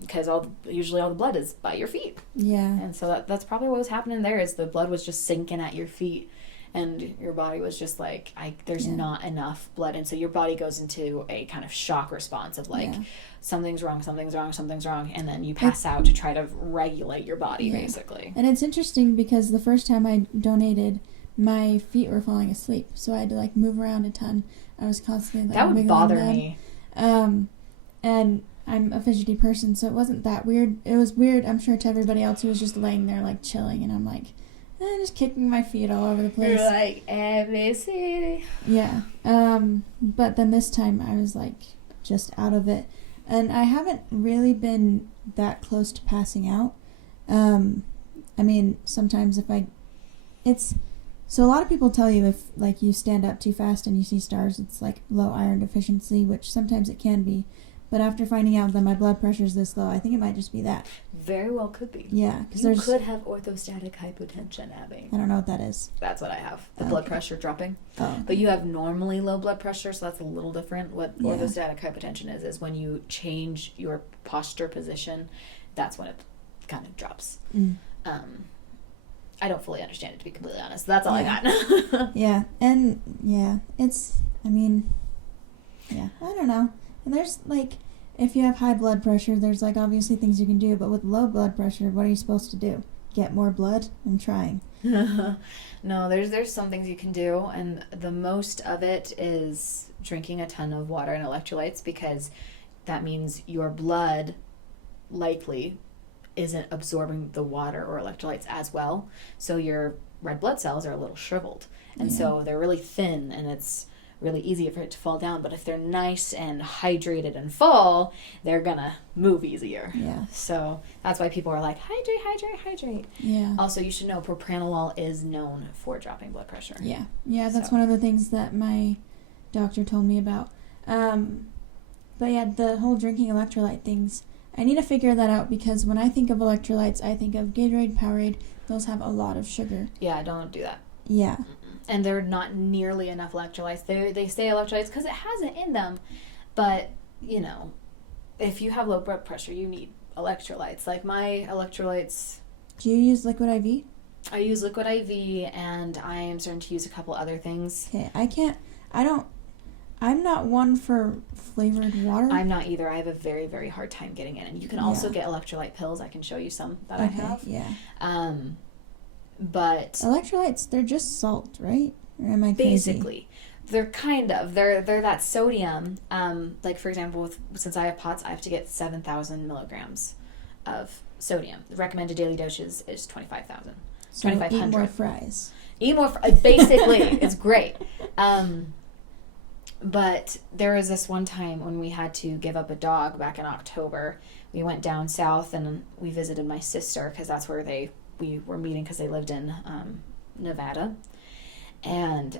because usually all the blood is by your feet. Yeah. And so that's probably what was happening there, is the blood was just sinking at your feet, and your body was just like, there's not enough blood. And so your body goes into a kind of shock response of like, something's wrong. And then you pass out to try to regulate your body, basically. And it's interesting because the first time I donated, my feet were falling asleep. So I had to like move around a ton. I was constantly that would bother me. And I'm a fidgety person, so it wasn't that weird. It was weird, I'm sure, to everybody else who was just laying there like chilling, and I'm like, just kicking my feet all over the place. You're like, ABCD. Yeah. But then this time I was like just out of it. And I haven't really been that close to passing out. I mean, sometimes so a lot of people tell you if like you stand up too fast and you see stars, it's like low iron deficiency, which sometimes it can be. But after finding out that my blood pressure is this low, I think it might just be that. Very well could be. Yeah. You could have orthostatic hypotension, Abby. I don't know what that is. That's what I have. The blood pressure dropping. Oh. Okay. But you have normally low blood pressure, so that's a little different. What orthostatic hypotension is when you change your posture position, that's when it kind of drops. I don't fully understand it, to be completely honest. That's all I got. Yeah. And, I don't know. And there's, like, if you have high blood pressure, there's, like, obviously things you can do. But with low blood pressure, what are you supposed to do? Get more blood? I'm trying. No, there's some things you can do. And the most of it is drinking a ton of water and electrolytes, because that means your blood likely isn't absorbing the water or electrolytes as well. So your red blood cells are a little shriveled. And so they're really thin, and it's really easy for it to fall down. But if they're nice and hydrated and full, they're gonna move easier. Yeah. So that's why people are like, hydrate. Yeah. Also, you should know propranolol is known for dropping blood pressure. Yeah. Yeah, that's one of the things that my doctor told me about. But yeah, the whole drinking electrolyte things, I need to figure that out, because when I think of electrolytes, I think of Gatorade, Powerade. Those have a lot of sugar. Yeah, don't do that. Yeah. And they're not nearly enough electrolytes. They say electrolytes because it has it in them. But, if you have low blood pressure, you need electrolytes. Like my electrolytes... Do you use liquid IV? I use liquid IV, and I am starting to use a couple other things. Okay, I'm not one for flavored water. I'm not either. I have a very, very hard time getting in. And you can also get electrolyte pills. I can show you some that I have. Yeah. But electrolytes, they're just salt, right? Or am I crazy? Basically. They're kind of. They're that sodium. Like, for example, since I have POTS, I have to get 7,000 milligrams of sodium. The recommended daily dosage is 25,000. So 2,500. eat more fries. Eat more basically. It's great. But there was this one time when we had to give up a dog back in October. We went down south and we visited my sister because that's where we were meeting because they lived in Nevada. And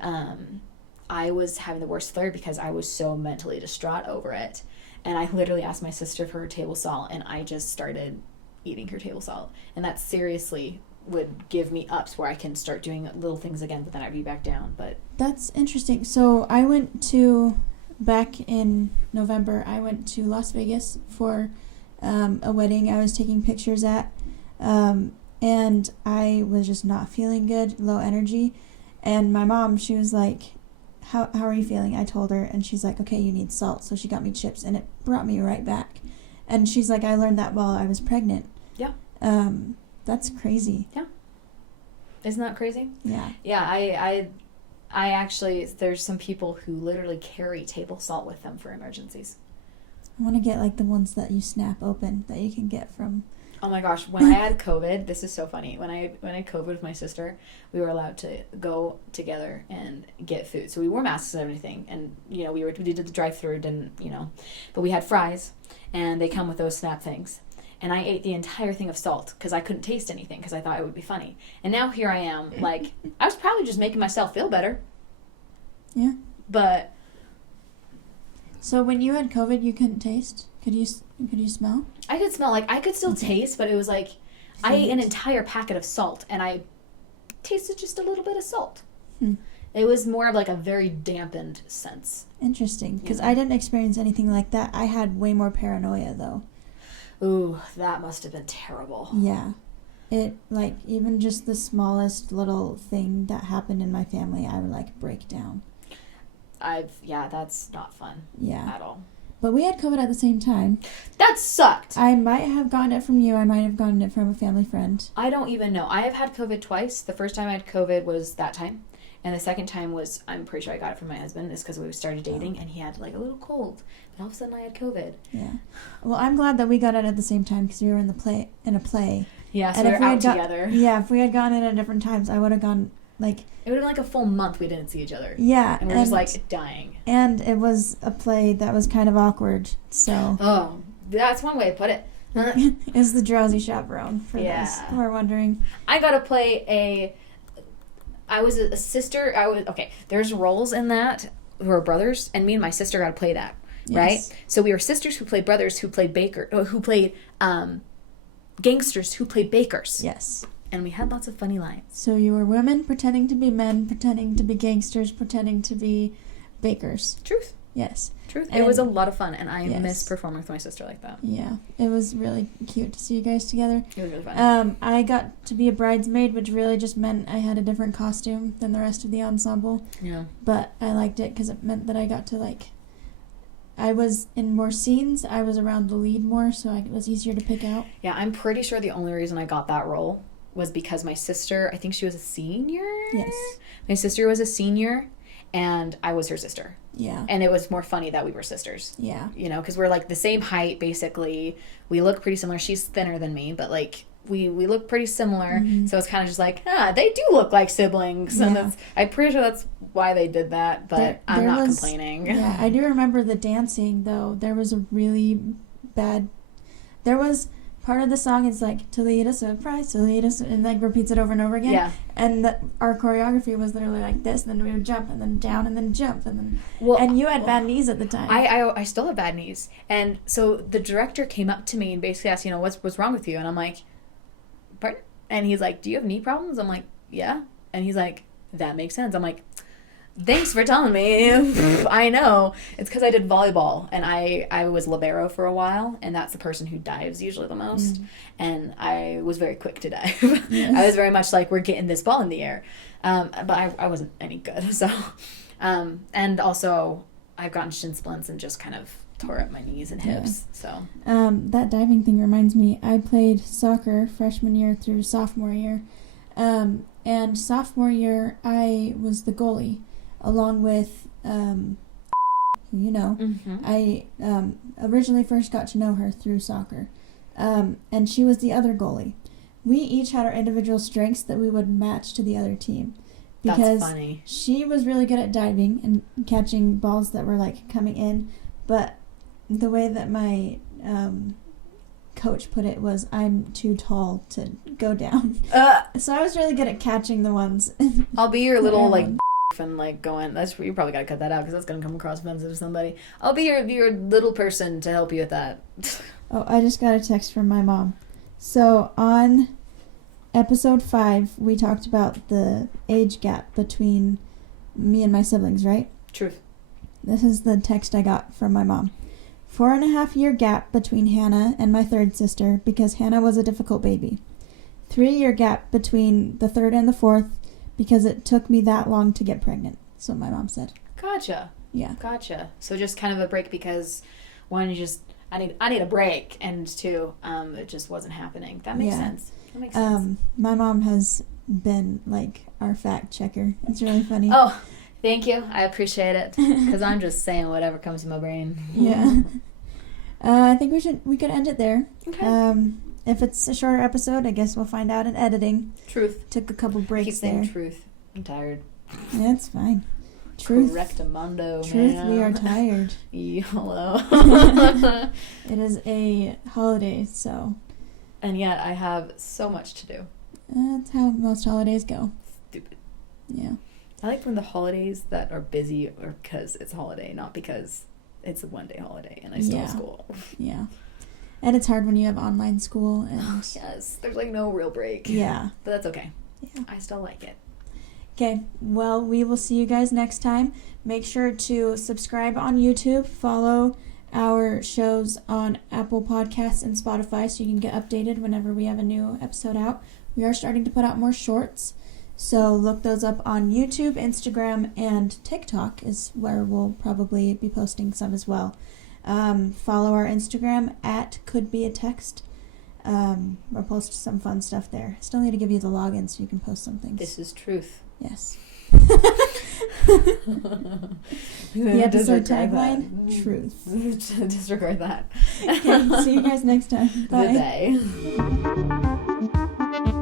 I was having the worst flare because I was so mentally distraught over it. And I literally asked my sister for her table salt, and I just started eating her table salt. And that seriously would give me ups where I can start doing little things again, but then I'd be back down. But that's interesting. So back in November, I went to Las Vegas for a wedding I was taking pictures at, and I was just not feeling good, low energy. And my mom, she was like, how are you feeling? I told her, and she's like, okay, you need salt. So she got me chips, and it brought me right back. And she's like, I learned that while I was pregnant. Yeah. That's crazy. Yeah. Isn't that crazy? Yeah. Yeah, I actually, there's some people who literally carry table salt with them for emergencies. I want to get like the ones that you snap open that you can get from... Oh my gosh, when I had COVID, this is so funny. When I had COVID with my sister, we were allowed to go together and get food. So we wore masks and everything. And, you know, we did the drive-thru, but we had fries, and they come with those snap things. And I ate the entire thing of salt because I couldn't taste anything because I thought it would be funny. And now here I am, like, I was probably just making myself feel better. Yeah. But... So when you had COVID, you couldn't taste? Could you smell? I could smell, like, I could still taste, but it was like, I ate an entire packet of salt, and I tasted just a little bit of salt. It was more of like a very dampened sense. Interesting, because I didn't experience anything like that. I had way more paranoia, though. Ooh, that must have been terrible. Yeah. It, like, even just the smallest little thing that happened in my family, I would, like, break down. That's not fun. Yeah. At all. But we had COVID at the same time. That sucked. I might have gotten it from you. I might have gotten it from a family friend. I don't even know. I have had COVID twice. The first time I had COVID was that time. And the second time was, I'm pretty sure I got it from my husband. It's because we started dating and he had like a little cold. But all of a sudden I had COVID. Yeah. Well, I'm glad that we got it at the same time because we were in a play. Yeah, so we were out together. Yeah, if we had gone in at different times, I would have gone, like... It would have been like a full month we didn't see each other. Yeah. And we were just like dying. And it was a play that was kind of awkward, so... Oh, that's one way to put it. Is the drowsy chaperone, for those who are wondering. I got to play I was a sister. There's roles in that who are brothers, and me and my sister got to play that, right? Yes. So we were sisters who played brothers who played gangsters who played bakers. Yes. And we had lots of funny lines. So you were women pretending to be men, pretending to be gangsters, pretending to be bakers. Truth. Yes. Truth. It was a lot of fun, and I miss performing with my sister like that. Yeah. It was really cute to see you guys together. It was really fun. I got to be a bridesmaid, which really just meant I had a different costume than the rest of the ensemble. Yeah. But I liked it because it meant that I got to, I was in more scenes. I was around the lead more, so it was easier to pick out. Yeah, I'm pretty sure the only reason I got that role was because my sister, I think she was a senior? Yes. My sister was a senior, and I was her sister. Yeah. And it was more funny that we were sisters. Yeah. You know, because we're, like, the same height, basically. We look pretty similar. She's thinner than me, but, like, we look pretty similar. Mm-hmm. So it's kind of just like, they do look like siblings. Yeah. And I'm pretty sure that's why they did that, but I'm not complaining. Yeah, I do remember the dancing, though. There was a really bad... There was... Part of the song is like, Toledo surprise, Toledo, and like repeats it over and over again. Yeah. And our choreography was literally like this, and then we would jump, and then down, and then jump, and then... and you had bad knees at the time. I still have bad knees. And so the director came up to me and basically asked, what's wrong with you? And I'm like, pardon? And he's like, do you have knee problems? I'm like, yeah. And he's like, that makes sense. I'm like, Thanks for telling me. I know. It's because I did volleyball, and I was libero for a while, and that's the person who dives usually the most. And I was very quick to dive. Yes. I was very much like, we're getting this ball in the air. But I wasn't any good. So, and also I've gotten shin splints and just kind of tore up my knees and hips. So that diving thing reminds me, I played soccer freshman year through sophomore year. And sophomore year, I was the goalie, along with, I originally first got to know her through soccer, and she was the other goalie. We each had our individual strengths that we would match to the other team. Because that's funny. She was really good at diving and catching balls that were, like, coming in, but the way that my coach put it was, I'm too tall to go down. So I was really good at catching the ones. I'll be your little like and like going. That's you probably gotta cut that out because that's gonna come across offensive to somebody. I'll be your little person to help you with that. Oh, I just got a text from my mom. So on episode 5, we talked about the age gap between me and my siblings, right? Truth. This is the text I got from my mom. 4.5-year gap between Hannah and my third sister because Hannah was a difficult baby. 3-year gap between the third and the fourth because it took me that long to get pregnant. That's what my mom said. Gotcha. Yeah. Gotcha. So just kind of a break because one, I need a break, and 2, it just wasn't happening. That makes sense. That makes sense. My mom has been like our fact checker. It's really funny. Oh. Thank you. I appreciate it because I'm just saying whatever comes to my brain. Yeah. I think we could end it there. Okay. If it's a shorter episode, I guess we'll find out in editing. Truth. Took a couple breaks Keep saying there. truth. I'm tired. Yeah, it's fine. Truth. Correctamundo. Truth. Man. We are tired. Hello. It is a holiday, so. And yet I have so much to do. That's how most holidays go. Stupid. Yeah. I like when the holidays that are busy are because it's a holiday, not because it's a one-day holiday and I still have school. Yeah. And it's hard when you have online school. And yes, there's like no real break. Yeah. But that's okay. Yeah. I still like it. Okay, well, we will see you guys next time. Make sure to subscribe on YouTube, follow our shows on Apple Podcasts and Spotify so you can get updated whenever we have a new episode out. We are starting to put out more shorts. So look those up on YouTube, Instagram, and TikTok is where we'll probably be posting some as well. Follow our Instagram at couldbeatext. We'll post some fun stuff there. Still need to give you the login so you can post some things. This is truth. Yes. The episode tagline, truth. Disregard that. Okay, see you guys next time. Bye. Good day.